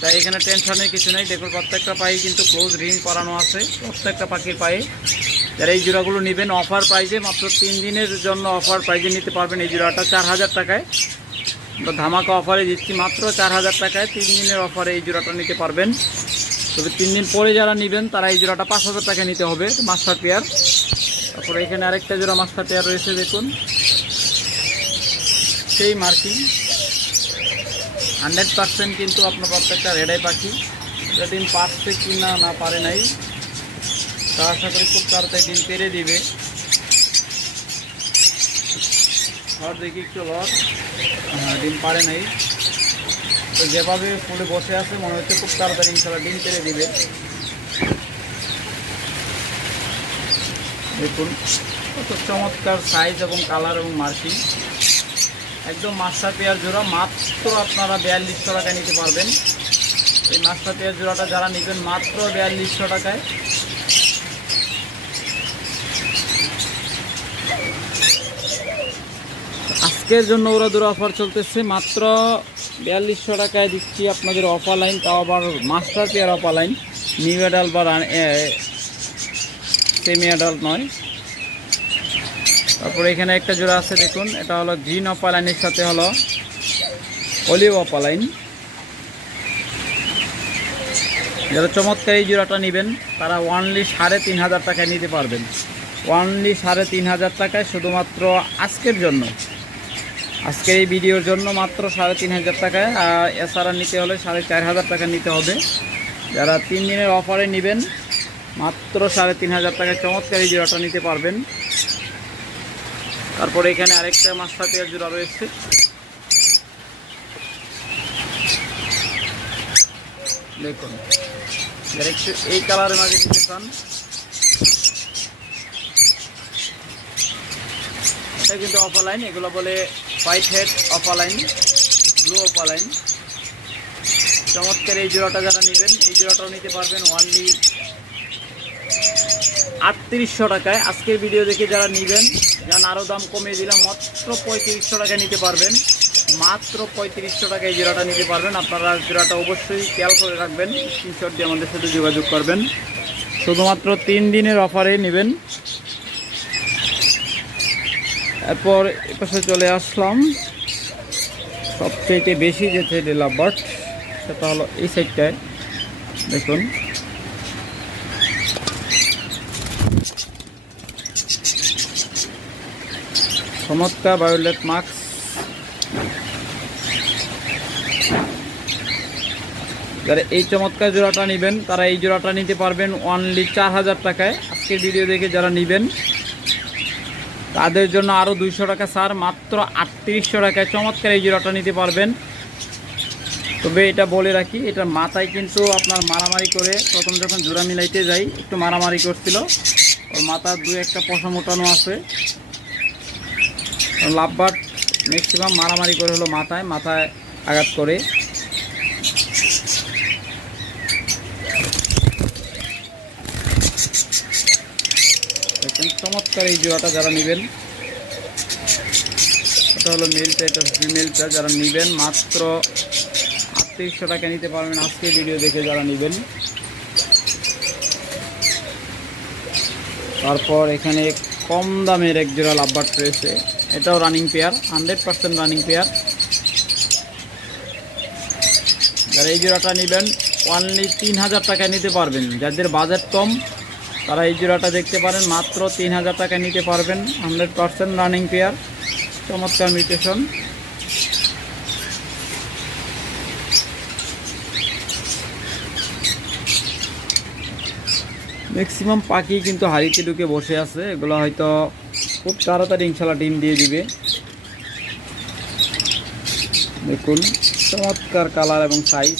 তাই এখানে টেনশনের কিছু নেই। দেখুন প্রত্যেকটা পায়ে কিন্তু ক্লোজ রিং পরানো আছে, প্রত্যেকটা পাখির পায়ে। যারা এই জোড়াগুলো নেবেন অফার প্রাইজে, মাত্র 3 দিনের জন্য অফার প্রাইজে নিতে পারবেন। এই জোড়াটা 4000 টাকায়, ধামাকা অফারে দিচ্ছি মাত্র 4000 টাকায়। 3 দিনের অফারে এই জোড়াটা নিতে পারবেন। তবে 3 দিন পরে যারা নেবেন তারা এই জোড়াটা 5000 টাকা নিতে হবে, মাস্টার পেয়ার। তারপরে এখানে আরেকটা জোড়া মাস্টার পেয়ার রয়েছে, দেখুন সেই মার্কিং 100% কিন্তু আপনার প্রত্যেকটা রেডাই পাখি। ডিম পারছে কি না পারে নাই, তা আশা করি খুব তাড়াতাড়ি ডিম পেরে দিবে। আর দেখি একটু লস, হ্যাঁ ডিম পারে নাই। তো যেভাবে ফুলে বসে আছে মনে হচ্ছে খুব তাড়াতাড়ি ইনশাআল্লাহ ডিম পেরে দিবে। দেখুন কত চমৎকার সাইজ এবং কালার এবং মার্কিং, একদম মাস্টার পেয়ার জোড়া। মাত্র আপনারা 4200 টাকায় নিতে পারবেন। এই মাস্টার পেয়ার জোড়াটা যারা নেবেন মাত্র 4200 টাকায়। আজকের জন্য ওরা দুটো অফার চলতেছে, মাত্র 4200 টাকায় দিচ্ছি আপনাদের অফার লাইন, তাও আবার master pair offer line, new adult বা সেমি অ্যাডাল্ট নয়। তারপরে এখানে একটা জোড়া আছে, দেখুন এটা হলো গ্রিন অফার লাইনের সাথে হলো অলিভ অফার লাইন। যারা চমৎকার এই জোড়াটা নেবেন তারা অনলি 3500 টাকায় নিতে পারবেন। অনলি 3500 টাকায়, শুধুমাত্র আজকের জন্য, আজকের এই ভিডিওর জন্য মাত্র 3500 টাকায়। আর এছাড়া নিতে হলে 4500 টাকা নিতে হবে। যারা 3 দিনের অফারে নেবেন মাত্র 3500 টাকায় চমৎকার এই জোড়াটা নিতে পারবেন। তারপরে এখানে আরেকটা মাস্টার পেয়ার জোড়া রয়েছে, দেখুন যারা একটু এই কালারের মাঝে দিতে চান, এটা কিন্তু অফার লাইন, এগুলো বলে white head offer line, blue offer line. চমৎকার এই জোড়াটা যারা নেবেন এই জোড়াটাও নিতে পারবেন অনলি 3800 টাকায়। আজকের ভিডিও দেখে যারা নেবেন, যেন আরও দাম কমিয়ে দিলাম, মাত্র 3500 টাকায় নিতে পারবেন। মাত্র 3500 টাকায় এই জোড়াটা নিতে পারবেন। আপনারা জোড়াটা অবশ্যই খেয়াল করে রাখবেন, স্ক্রিনশট দিয়ে আমাদের সাথে যোগাযোগ করবেন। শুধুমাত্র 3 দিনের অফারে নেবেন। এরপর এপাশে চলে আসলাম, সবচেয়ে বেশি যে লাভবার্ড সেটা হলো এই সাইডটায়, দেখুন চমৎকার ভায়োলেট মাস্ক। যারা এই চমৎকার জোড়াটা নেবেন তারা এই জোড়াটা নিতে পারবেন অনলি 4000 টাকায়। আজকের ভিডিও দেখে যারা নেবেন তাদের জন্য আরও 200 টাকা ছাড়, মাত্র 3800 টাকায় চমৎকার এই জোড়াটা নিতে পারবেন। তবে এটা বলে রাখি, এটা মাথায় কিন্তু আপনার মারামারি করে, প্রথম যখন জোড়া মিলাইতে যাই একটু মারামারি করছিল, ওর মাথার 2-1টা পশম ওঠানো আছে। লাভবার্ড ম্যাক্সিমাম মারামারি করে হলো মাথায় আঘাত করে। চমৎকার এই জোড়াটা যারা নেবেন, এটা হলো মেলটা, এটা ফিমেলটা, যারা নেবেন মাত্র 3800 টাকা নিতে পারবেন আজকে ভিডিও দেখে যারা নেবেন। তারপর এখানে কম দামের এক জোড়া লাভবার্ড রয়েছে, এটাও রানিং পেয়ার, 100% রানিং পেয়ার। যারা এই জোড়াটা নেবেন অনলি 3000 টাকায় নিতে পারবেন। যাদের বাজেট কম তারা এই জোড়াটা দেখতে পারেন, মাত্র 3000 টাকায় নিতে পারবেন। 100% রানিং পেয়ার, চমৎকার মিউটেশন। ম্যাক্সিমাম পাখি কিন্তু হাড়িতে ঢুকে বসে আছে, এগুলো হয়তো খুব তাড়াতাড়ি ইনশাল্লাহ ডিম দিয়ে দিবে। দেখুন চমৎকার কালার এবং সাইজ।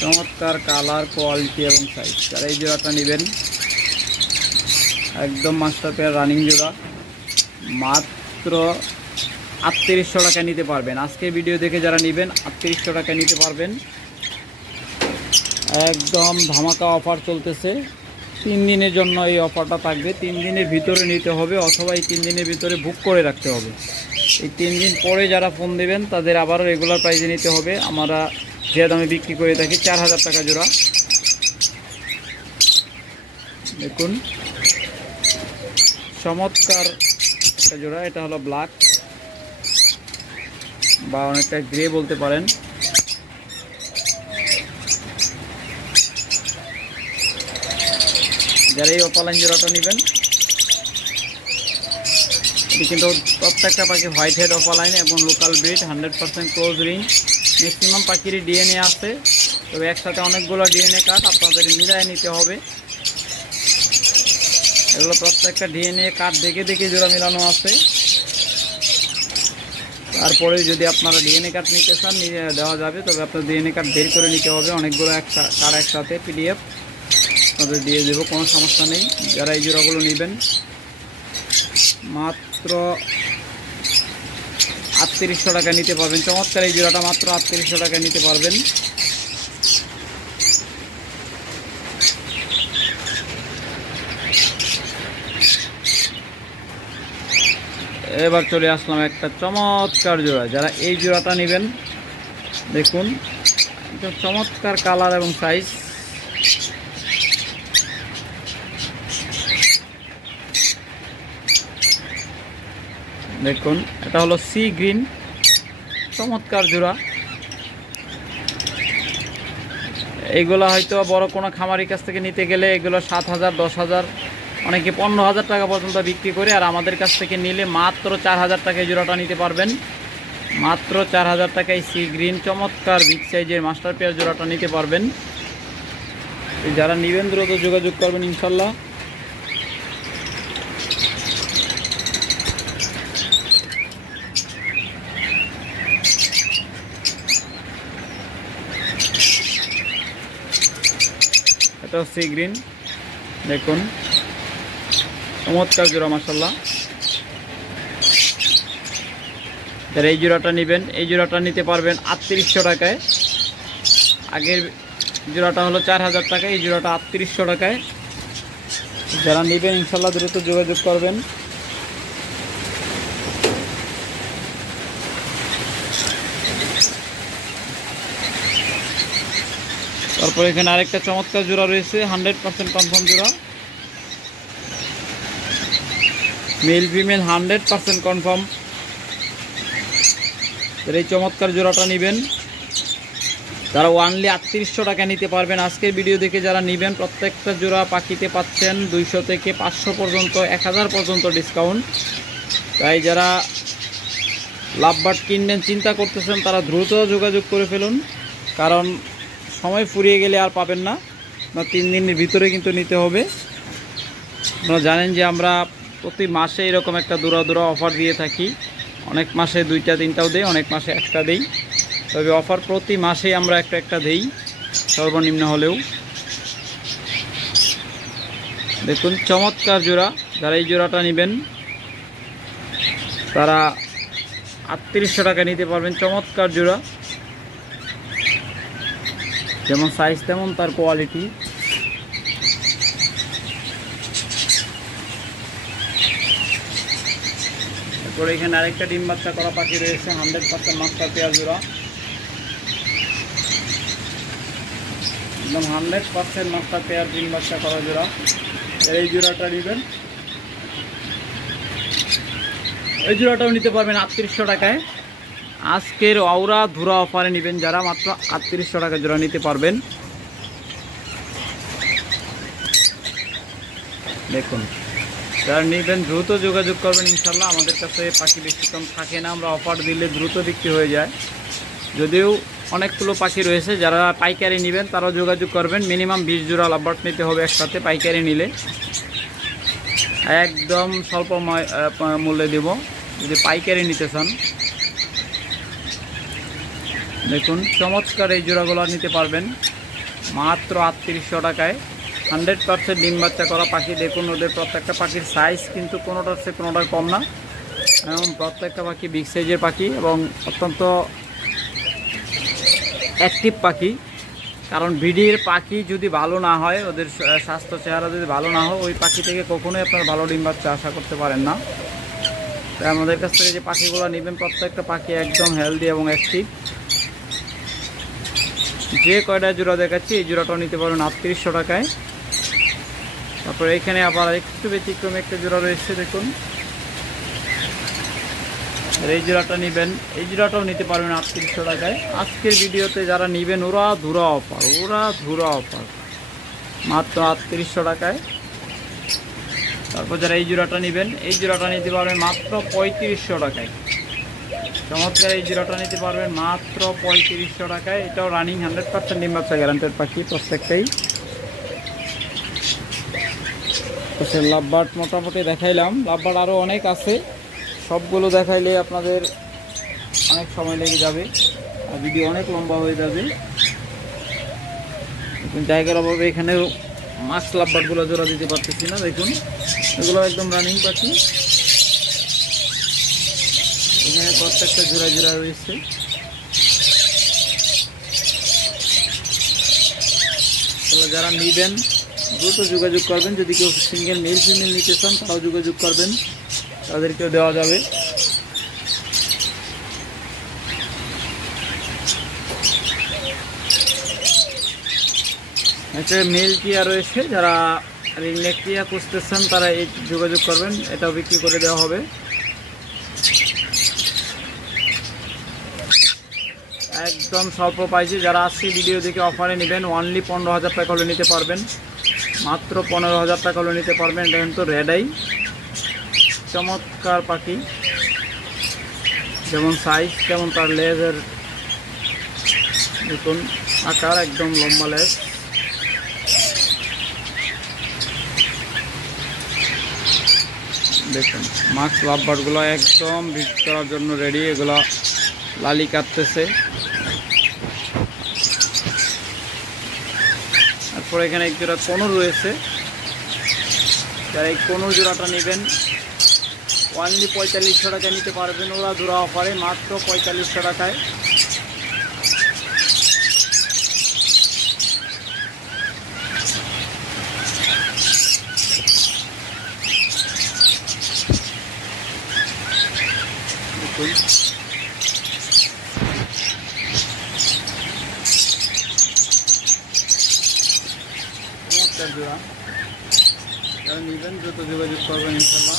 চমৎকার কালার, কোয়ালিটি এবং সাইজ। যারা এই জোড়াটা নেবেন একদম মাস্টার পেয়ার রানিং জোড়া, মাত্র 3800 টাকায় নিতে পারবেন। আজকের ভিডিও দেখে যারা নেবেন 3800 টাকায় নিতে পারবেন। একদম ধামাকা অফার চলতেছে, 3 দিনের জন্য এই অফারটা থাকবে। 3 দিনের ভিতরে নিতে হবে অথবা এই 3 দিনের ভিতরে বুক করে রাখতে হবে। এই 3 দিন পরে যারা ফোন দেবেন তাদের আবারও রেগুলার প্রাইসে নিতে হবে। আমরা যে দামে বিক্রি করে থাকি 4000 টাকা জোড়া। দেখুন চমৎকার একটা জোড়া, এটা হলো ব্ল্যাক বা অনেকটা গ্রে বলতে পারেন। যারা এই অপালাইন জোড়াটা নেবেন, এটি কিন্তু প্রত্যেকটা পাখি হোয়াইট হেড অপালাইন এবং local breed, 100% close ring. Maximum পাখিরই ডিএনএ আছে, তবে একসাথে অনেকগুলো ডিএনএ কার্ড আপনাদের মিলায় নিতে হবে। এগুলো প্রত্যেকটা ডিএনএ কার্ড দেখে দেখে জোড়া মিলানো আছে। তারপরে যদি আপনারা ডিএনএ কার্ড নিতে চান নিয়ে দেওয়া যাবে, তবে আপনার ডিএনএ কার্ড বের করে নিতে হবে। অনেকগুলো কার্ড একসাথে পিডিএফ আপনাদের দিয়ে দেবো, কোনো সমস্যা নেই। যারা এই জোড়াগুলো নেবেন মাত্র 3800 টাকা নিতে পারবেন। চমৎকার এই জোড়াটা মাত্র 3800 টাকা নিতে পারবেন। এবার চলে আসলাম একটা চমৎকার জোড়া। যারা এই জোড়াটা নেবেন দেখুন একদম চমৎকার কালার এবং সাইজ। দেখুন এটা হলো সি গ্রিন, চমৎকার জোড়া। এইগুলো হয়তো বড় কোনো খামারির কাছ থেকে নিতে গেলে এগুলো 7000, 10000, অনেকে 15000 টাকা পর্যন্ত বিক্রি করে। আর আমাদের কাছ থেকে নিলে মাত্র 4000 টাকায় জোড়াটা নিতে পারবেন। মাত্র 4000 টাকায় সি গ্রিন চমৎকার বিগ সাইজের মাস্টার পেয়ার জোড়াটা নিতে পারবেন। যারা নেবেন দ্রুত যোগাযোগ করবেন ইনশাল্লাহ। এটা সি গ্রিন, দেখুন চমৎকার জোড়া মাশাআল্লাহ। যারা এই জোড়াটা নেবেন এই জোড়াটা নিতে পারবেন 3800 টাকায়। আগের জোড়াটা হলো 4000 টাকা, এই জোড়াটা 3800 টাকায়। যারা নেবেন ইনশাল্লাহ দ্রুত যোগাযোগ করবেন। তারপর এখানে আরেকটা চমৎকার জোড়া রয়েছে, 100% কনফার্ম জোড়া, মেল ফিমেল 100% কনফার্ম। এই চমৎকার জোড়াটা নেবেন তারা অনলি 3800 টাকা নিতে পারবেন। আজকের ভিডিও দেখে যারা নেবেন প্রত্যেকটা জোড়া পাখিতে পাচ্ছেন 200 থেকে 500 পর্যন্ত, 1000 পর্যন্ত ডিসকাউন্ট। তাই যারা লাভবার্ড কিনবেন চিন্তা করতেছেন তারা দ্রুত যোগাযোগ করে ফেলুন, কারণ সময় ফুরিয়ে গেলে আর পাবেন না। 3 দিনের ভিতরে কিন্তু নিতে হবে। আপনারা জানেন যে আমরা প্রতি মাসে এরকম একটা দূরা অফার দিয়ে থাকি। অনেক মাসে 2টা 3টাও দেই, অনেক মাসে একটা দেই, তবে অফার প্রতি মাসে আমরা একটা দেই সর্বনিম্ন হলেও। দেখুন চমৎকার জোড়া। যারা এই জোড়াটা নেবেন তারা 3800 টাকা নিতে পারবেন। চমৎকার জোড়া, যেমন সাইজ তেমন তার কোয়ালিটি। তারপরে এখানে আরেকটা ডিম বাচ্চা করা পাখি রয়েছে, 100% মাস্টার পেয়ার জোড়া, একদম 100% মাস্টার পেয়ার ডিম বাচ্চা করা জোড়া। এই জোড়াটা নেবেন এই জোড়াটাও নিতে পারবেন 3800 টাকায়। আজকের আওরা ধুরা অফারে নেবেন যারা মাত্র 3800 টাকা জোড়া নিতে পারবেন। দেখুন যারা নেবেন দ্রুত যোগাযোগ করবেন ইনশাল্লাহ। আমাদের কাছে পাখি বেশিক্ষণ থাকে না, আমরা অফার দিলে দ্রুত বিক্রি হয়ে যায়। যদিও অনেকগুলো পাখি রয়েছে, যারা পাইকারি নেবেন তারাও যোগাযোগ করবেন। মিনিমাম 20 জোড়া লাভবার্ড নিতে হবে একসাথে পাইকারি নিলে। একদম স্বল্প মূল্যে দেব যদি পাইকারি নিতে চান। দেখুন চমৎকার এই জোড়াগুলো নিতে পারবেন মাত্র 3800 টাকায়। 100% ডিম বাচ্চা করা পাখি। দেখুন ওদের প্রত্যেকটা পাখির সাইজ কিন্তু কোনোটার চেয়ে কোনোটা কম না, এবং প্রত্যেকটা পাখি বিগ সাইজের পাখি এবং অত্যন্ত অ্যাক্টিভ পাখি। কারণ ব্রিডের পাখি যদি ভালো না হয়, ওদের স্বাস্থ্য চেহারা যদি ভালো না হয়, ওই পাখি থেকে কখনোই আপনারা ভালো ডিম বাচ্চা আশা করতে পারেন না। তাই আমাদের কাছ থেকে যে পাখিগুলো নেবেন প্রত্যেকটা পাখি একদম হেলদি এবং অ্যাক্টিভ। যে কয়টা জোড়া দেখাচ্ছি এই জোড়াটাও নিতে পারেন 3800 টাকায়। তারপরে এখানে আবার একটু ব্যতিক্রমে একটা জোড়া রয়েছে, দেখুন এই জোড়াটা নেবেন, এই জোড়াটাও নিতে পারবেন 3800 টাকায়। আজকের ভিডিওতে যারা নেবেন ওরা ধুরা অফার মাত্র 3800 টাকায়। তারপর যারা এই জোড়াটা নেবেন এই জোড়াটা নিতে পারবেন মাত্র 3500 টাকায়। চমৎকার এই জোড়াটা নিতে পারবেন মাত্র 3500 টাকায়। এটাও রানিং 100% ডিম বাচ্চা গ্যারান্টেড পাখি প্রত্যেকটাই। তো সে লাভবার্ড মোটামুটি দেখাইলাম, লাভবার্ড আরও অনেক আছে, সবগুলো দেখাইলে আপনাদের অনেক সময় লেগে যাবে আর ভিডিও অনেক লম্বা হয়ে যাবে। জায়গার অভাবে এখানেও মাছ লাভবার্ডগুলো জোড়া দিতে পারতেছি না। দেখুন এগুলো একদম রানিং পাখি, এখানে প্রত্যেকটা জোড়া জোড়া রয়েছে। তাহলে যারা নেবেন দ্রুত যোগাযোগ করবেন। যদি কেউ সিঙ্গেল মেল ফিমেল নিতে চান তারাও যোগাযোগ করবেন, তাদেরকেও দেওয়া যাবে। একটা মেল টিয়া রয়েছে, যারা রিংনেক টিয়া খুঁজতেছেন তারা এই যোগাযোগ করবেন, এটাও বিক্রি করে দেওয়া হবে। একদম স্বল্প প্রাইসে যারা আজকে ভিডিও দেখে অফারে নেবেন অনলি 15,000 টাকা হলে নিতে পারবেন, মাত্র 15,000 টাকা হলে নিতে পারবেন। এটা কিন্তু রেডাই, চমৎকার পাখি, যেমন সাইজ তেমন তার লেজের দেখুন আকার, একদম লম্বা লেজ। দেখুন মাস্ক লাভবার্ডগুলো একদম ভিট করার জন্য রেডি, এগুলো লালি কাটতেছে। তারপর এখানে এক জোড়া কোনুর রয়েছে, যারা এই কোনুর জোড়াটা নেবেন অনলি 4500 টাকায় নিতে পারবেন। ওরা জোড়া অফারে মাত্র 4500 টাকায়। জোড়া যারা নেবেন দ্রুত যোগাযোগ করবেন ইনশাল্লাহ।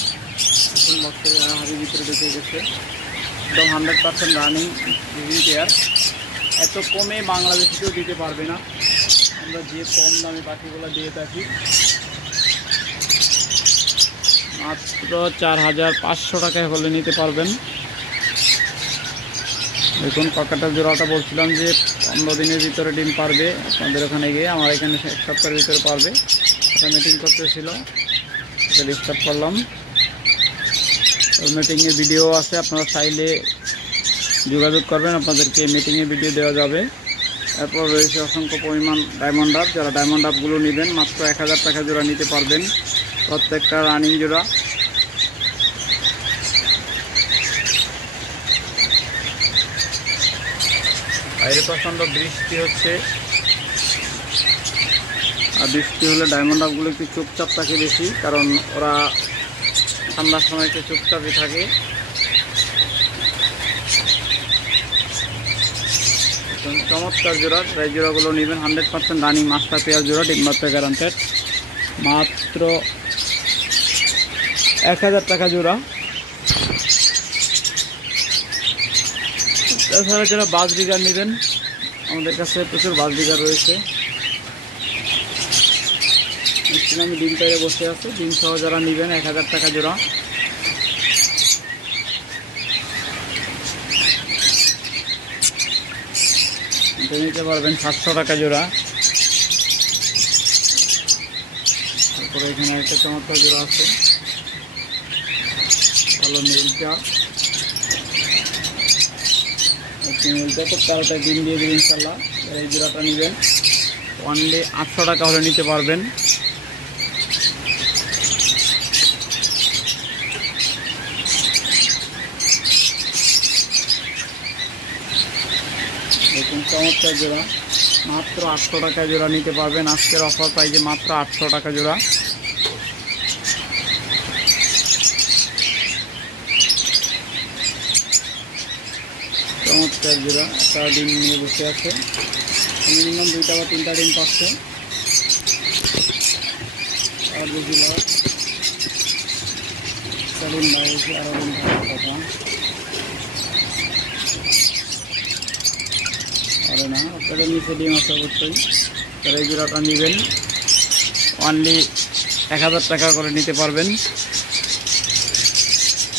এখন বক্সে হাবির ভিতরে ঢুকে গেছে, একদম 100% রানিং লিভিং পেয়ার। এত কমে বাংলাদেশেও দিতে পারবে না, আমরা যে কম দামে পাখিগুলো দিয়ে থাকি মাত্র 4500 টাকায় হলে নিতে পারবেন। দেখুন কাকাটার জোড়াটা বলছিলাম যে 15 দিনের ভিতরে ডিম পারবে আপনাদের ওখানে গিয়ে, আমার এখানে 1 সপ্তাহের ভিতরে পারবে। এটা মিটিং করতেছিল, এটা ডিস্টার্ব করলাম। মিটিংয়ের ভিডিও আছে, আপনারা চাইলে যোগাযোগ করবেন, আপনাদেরকে মিটিংয়ের ভিডিও দেওয়া যাবে। এরপর রয়েছে অসংখ্য পরিমাণ ডায়মন্ড ডাব, যারা ডায়মন্ড ডাবগুলো নেবেন মাত্র 1000 টাকা জোড়া নিতে পারবেন, প্রত্যেকটা রানিং জোড়া। বাইরে প্রচণ্ড বৃষ্টি হচ্ছে, আর বৃষ্টি হলে ডায়মন্ড ডাবগুলো একটু চুপচাপ থাকে বেশি, কারণ ওরা ঠান্ডার সময় একটু চুপচাপই থাকে। চমৎকার জোড়া, এই জোড়াগুলো নেবেন 100% রানিং মাস্টার পেয়ার জোড়া, ডিম বাচ্চা গ্যারান্টেড, মাত্র 1000 টাকা জোড়া। তাছাড়া যারা বাজরিগার নেবেন আমাদের কাছে প্রচুর বাজরিগার রয়েছে। আমি ডিম পেয়ে বসে আছে, ডিম সহ যারা নেবেন 1000 টাকা জোড়া। নিতে পারবেন 700 টাকা জোড়া। তারপরে এখানে একটা চমৎকার জোড়া আছে, ভালো মেলটা, মেলটা খুব তাড়াতাড়ি ডিম দিয়ে দেবেন ইনশাল্লাহ। এই জোড়াটা নেবেন অনলি 800 টাকা হলে নিতে পারবেন। দেখুন চমৎকার জোড়া, মাত্র 800 টাকা জোড়া নিতে পারবেন। আজকের অফার প্রাইসে মাত্র 800 টাকা জোড়া। চমৎকার জোড়া, একটা ডিম নিয়ে বসে আছে, মিনিমাম 2টা বা 3টা ডিম পাচ্ছে। আর বেশি লাভ ডিম বাড়ছে, আরও ডিম কথা আরে না, আপনাদের নিচে ডিম আছে অবশ্যই। তারা এই জোড়াটা নেবেন অনলি 1000 টাকা করে নিতে পারবেন।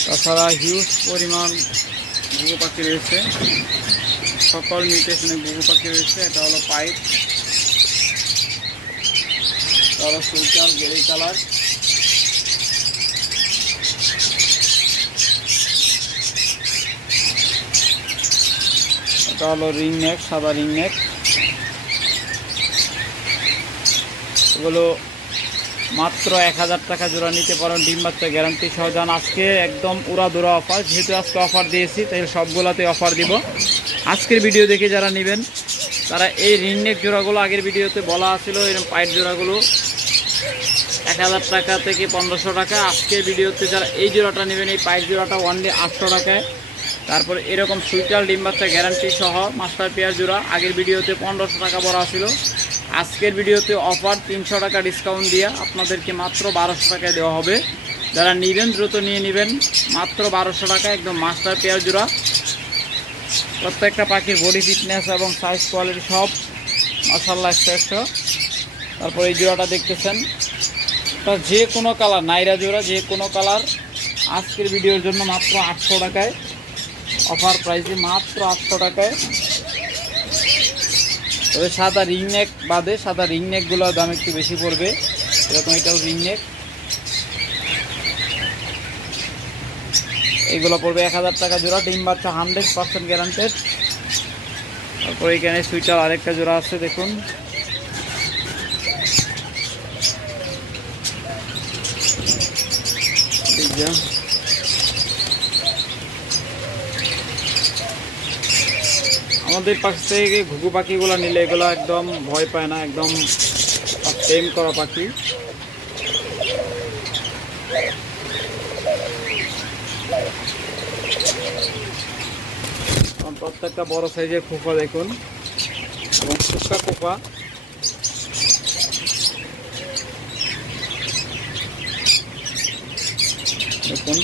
তাছাড়া হিউজ পরিমাণ ঘুঘু পাখি রয়েছে, সকল মিউটেশনে ঘুঘু পাখি রয়েছে। এটা হলো পাইপ, তারা সুইটার গ্রে কালার, এটা হলো রিং নেক, সাদা রিং নেক। এগুলো মাত্র 1000 টাকা জোড়া নিতে পারেন, ডিম বাচ্চা গ্যারান্টি সহ। যান আজকে একদম উড়াধুরা অফার, যেহেতু আজকে অফার দিয়েছি তাই সবগুলোতে অফার দিব। আজকের ভিডিও দেখে যারা নেবেন তারা এই রিং নেক জোড়াগুলো, আগের ভিডিওতে বলা ছিল এরকম পাইপ জোড়াগুলো 1000 টাকা থেকে 1500 টাকা। আজকের ভিডিওতে যারা এই জোড়াটা নেবেন, এই পাইপ জোড়াটা অনলি 800 টাকায়। তারপর এরকম সুইটাল ডিম বাচ্চা গ্যারান্টি সহ মাস্টার পেয়ার জোড়া, আগের ভিডিওতে 1500 টাকা বলা ছিল। আজকের ভিডিওতে অফার 300 টাকা ডিসকাউন্ট দিয়ে আপনাদেরকে মাত্র 1200 টাকায় দেওয়া হবে। যারা নেবেন দ্রুত নিয়ে নেবেন, মাত্র 1200 টাকা একদম মাস্টার পেয়ার জোড়া। প্রত্যেকটা পাখির বডি ফিটনেস এবং সাইজ কোয়ালিটি সব মাশাআল্লাহ 100। তারপর এই জোড়াটা দেখতেছেন, এটা যে কোনো কালার, নাইরা জোড়া, যে কোনো কালার। আজকের ভিডিওর জন্য মাত্র 800 টাকায় অফার প্রাইসে, মাত্র 800 টাকায়। তবে সাদা রিং নেক বাদে, সাদা রিং নেকগুলোর দাম একটু বেশি পড়বে। এরকম এটাও রিং নেক, এগুলো পড়বে 1000 টাকা জোড়া, ডিম বাচ্চা 100% গ্যারান্টেড। তারপর এখানে সুইটার আরেকটা জোড়া আছে, দেখুন আমাদের পাশ থেকে ঘুঘু পাখিগুলো নিলে এগুলো একদম ভয় পায় না, একদম টেম করা পাখি। প্রত্যেকটা বড় সাইজের খোপা দেখুন, এবং শুষ্কা খোপা। দেখুন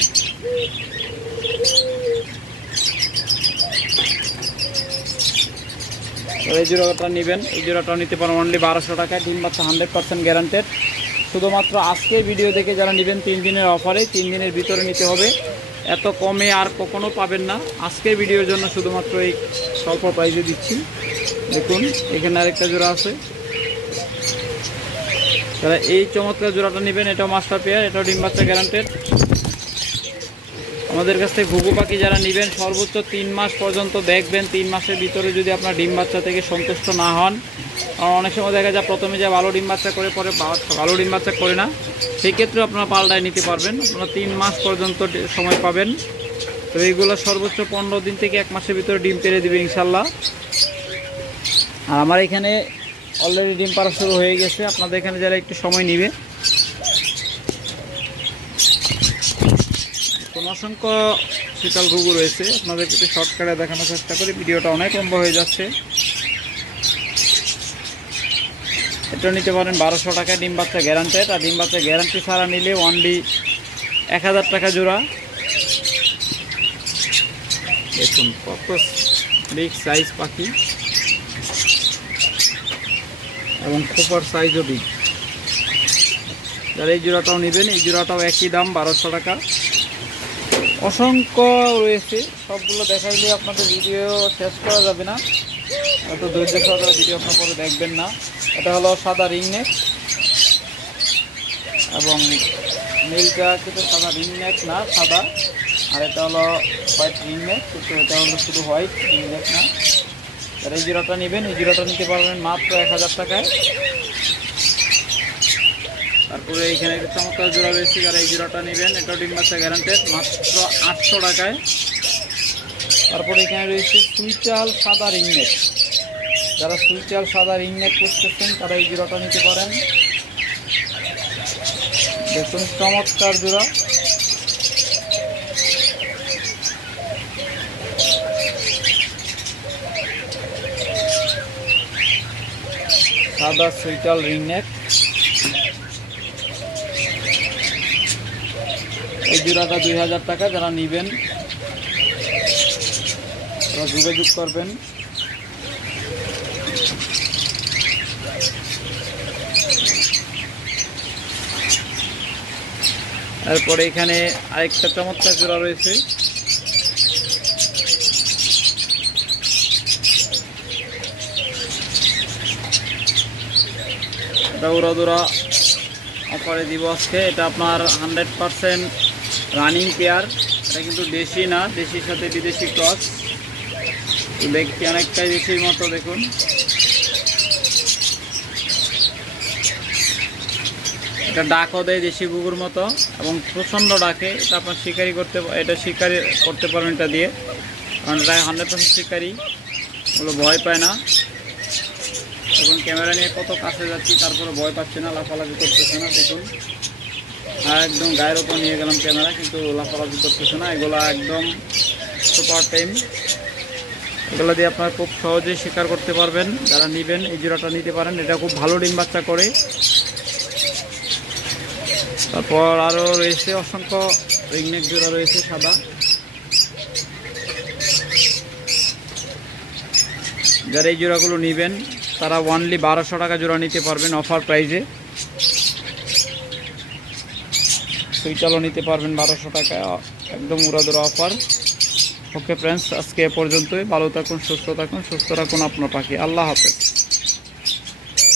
এই জোড়াটা নেবেন, এই জোড়াটাও নিতে পারেন অনলি 1200 টাকায়, ডিম বাচ্চা 100% গ্যারান্টেড। শুধুমাত্র আজকে ভিডিও দেখে যারা নেবেন 3 দিনের অফারে, 3 দিনের ভিতরে নিতে হবে। এত কমে আর কখনো পাবেন না। আজকের ভিডিওর জন্য শুধুমাত্র এই স্বল্প প্রাইসে দিচ্ছি। দেখুন এখানে আরেকটা জোড়া আছে, তারা এই চমৎকার জোড়াটা নেবেন, এটাও মাস্টার পেয়ার, এটাও ডিম বাচ্চা গ্যারান্টেড। আমাদের কাছ থেকে ঘুঘু পাখি যারা নেবেন সর্বোচ্চ 3 মাস পর্যন্ত দেখবেন। 3 মাসের ভিতরে যদি আপনার ডিম বাচ্চা থেকে সন্তুষ্ট না হন, কারণ অনেক সময় দেখা যায় প্রথমে যা ভালো ডিম বাচ্চা করে, পরে ভালো ডিম বাচ্চা করে না, সেই ক্ষেত্রে আপনারা পাল্টায় নিতে পারবেন। আপনারা 3 মাস পর্যন্ত সময় পাবেন। তো এইগুলো সর্বোচ্চ 15 দিন থেকে 1 মাসের ভিতরে ডিম পেড়ে দেবে ইনশাল্লাহ। আর আমার এখানে অলরেডি ডিম পাড়া শুরু হয়ে গেছে, আপনাদের এখানে যারা একটু সময় নেবে। অসংখ্য শীতল ঘুঘু রয়েছে, আপনাদেরকে একটু শর্টকাটে দেখানোর চেষ্টা করি, ভিডিওটা অনেক লম্বা হয়ে যাচ্ছে। এটা নিতে পারেন 1200 টাকা, ডিম বাচ্চা গ্যারান্টেড। আর ডিম বাচ্চা গ্যারান্টি ছাড়া নিলে অনলি 1000 টাকা জোড়া। দেখুন কত বিগ সাইজ পাখি, এবং খোপার সাইজও বিগ। যারা এই জোড়াটাও নেবেন, এই জোড়াটাও একই দাম 1200 টাকা। অসংখ্য রয়েছে, সবগুলো দেখাইলে আপনাদের ভিডিও শেষ করা যাবে না, এত ধৈর্য সহকারে ভিডিও আপনার পরে দেখবেন না। এটা হলো সাদা রিং নেক, এবং নীলটা কিন্তু সাদা রিং নেক না, সাদা আর এটা হলো হোয়াইট রিংনেক, কিন্তু এটা হলো শুধু হোয়াইট রিংনেক না। যারা এই জোড়াটা নেবেন এই জোড়াটা নিতে পারবেন মাত্র 1000 টাকায়। তারপরে এখানে একটা চমৎকার জোড়া রয়েছে, যারা এই জোড়াটা নেবেন এটাও ডিম বাচ্চা গ্যারান্টেড, মাত্র 800 টাকায়। তারপরে এখানে রয়েছে সুইচাল সাদা রিংনেক, যারা সুইচাল সাদা রিংনেক করতেছেন তারা এই জোড়াটা নিতে পারেন। দেখুন চমৎকার জোড়া। সাদা সুইটাল রিংনেক, এই জোড়াটা 2000 টাকা। যারা নেবেন তারা যোগাযোগ করবেন। তারপরে এখানে আরেকটা চমৎকার জোড়া রয়েছে, এটা উড়াদুরা অফারে দিব আজকে। এটা আপনার 100% রানিং পেয়ার, এটা কিন্তু দেশি না, দেশির সাথে বিদেশি ক্রস, দেখতে অনেকটাই দেশির মতো। দেখুন এটা ডাকও দেয় দেশি বুকুর মতো এবং প্রচণ্ড ডাকে। এটা আপনার শিকারি করতে পারবেন এটা দিয়ে, কারণ এটা 100% শিকারি, ওগুলো ভয় পায় না। এখন ক্যামেরা নিয়ে কত কাছে যাচ্ছি তারপরে ভয় পাচ্ছে না, লাফালাফি করতেছে না। দেখুন একদম গায়ের ওপর নিয়ে গেলাম ক্যামেরা, কিন্তু লাফালাফি করতেছে না। এগুলো একদম সুপার টাইম, এগুলো দিয়ে আপনারা খুব সহজেই শিকার করতে পারবেন। যারা নেবেন এই জোড়াটা নিতে পারেন, এটা খুব ভালো ডিম বাচ্চা করে। তারপর আরও রয়েছে অসংখ্য রিংনেক জোড়া রয়েছে সাদা, যারা এই জোড়াগুলো নেবেন তারা অনলি 1200 টাকা জোড়া নিতে পারবেন অফার প্রাইজে। সুইটালও নিতে পারবেন 1200 টাকায়, একদম উড়াদুরা অফার। ওকে ফ্রেন্ডস, আজকে এ পর্যন্তই। ভালো থাকুন, সুস্থ থাকুন, সুস্থ রাখুন আপনার পাখি। আল্লাহ হাফেজ।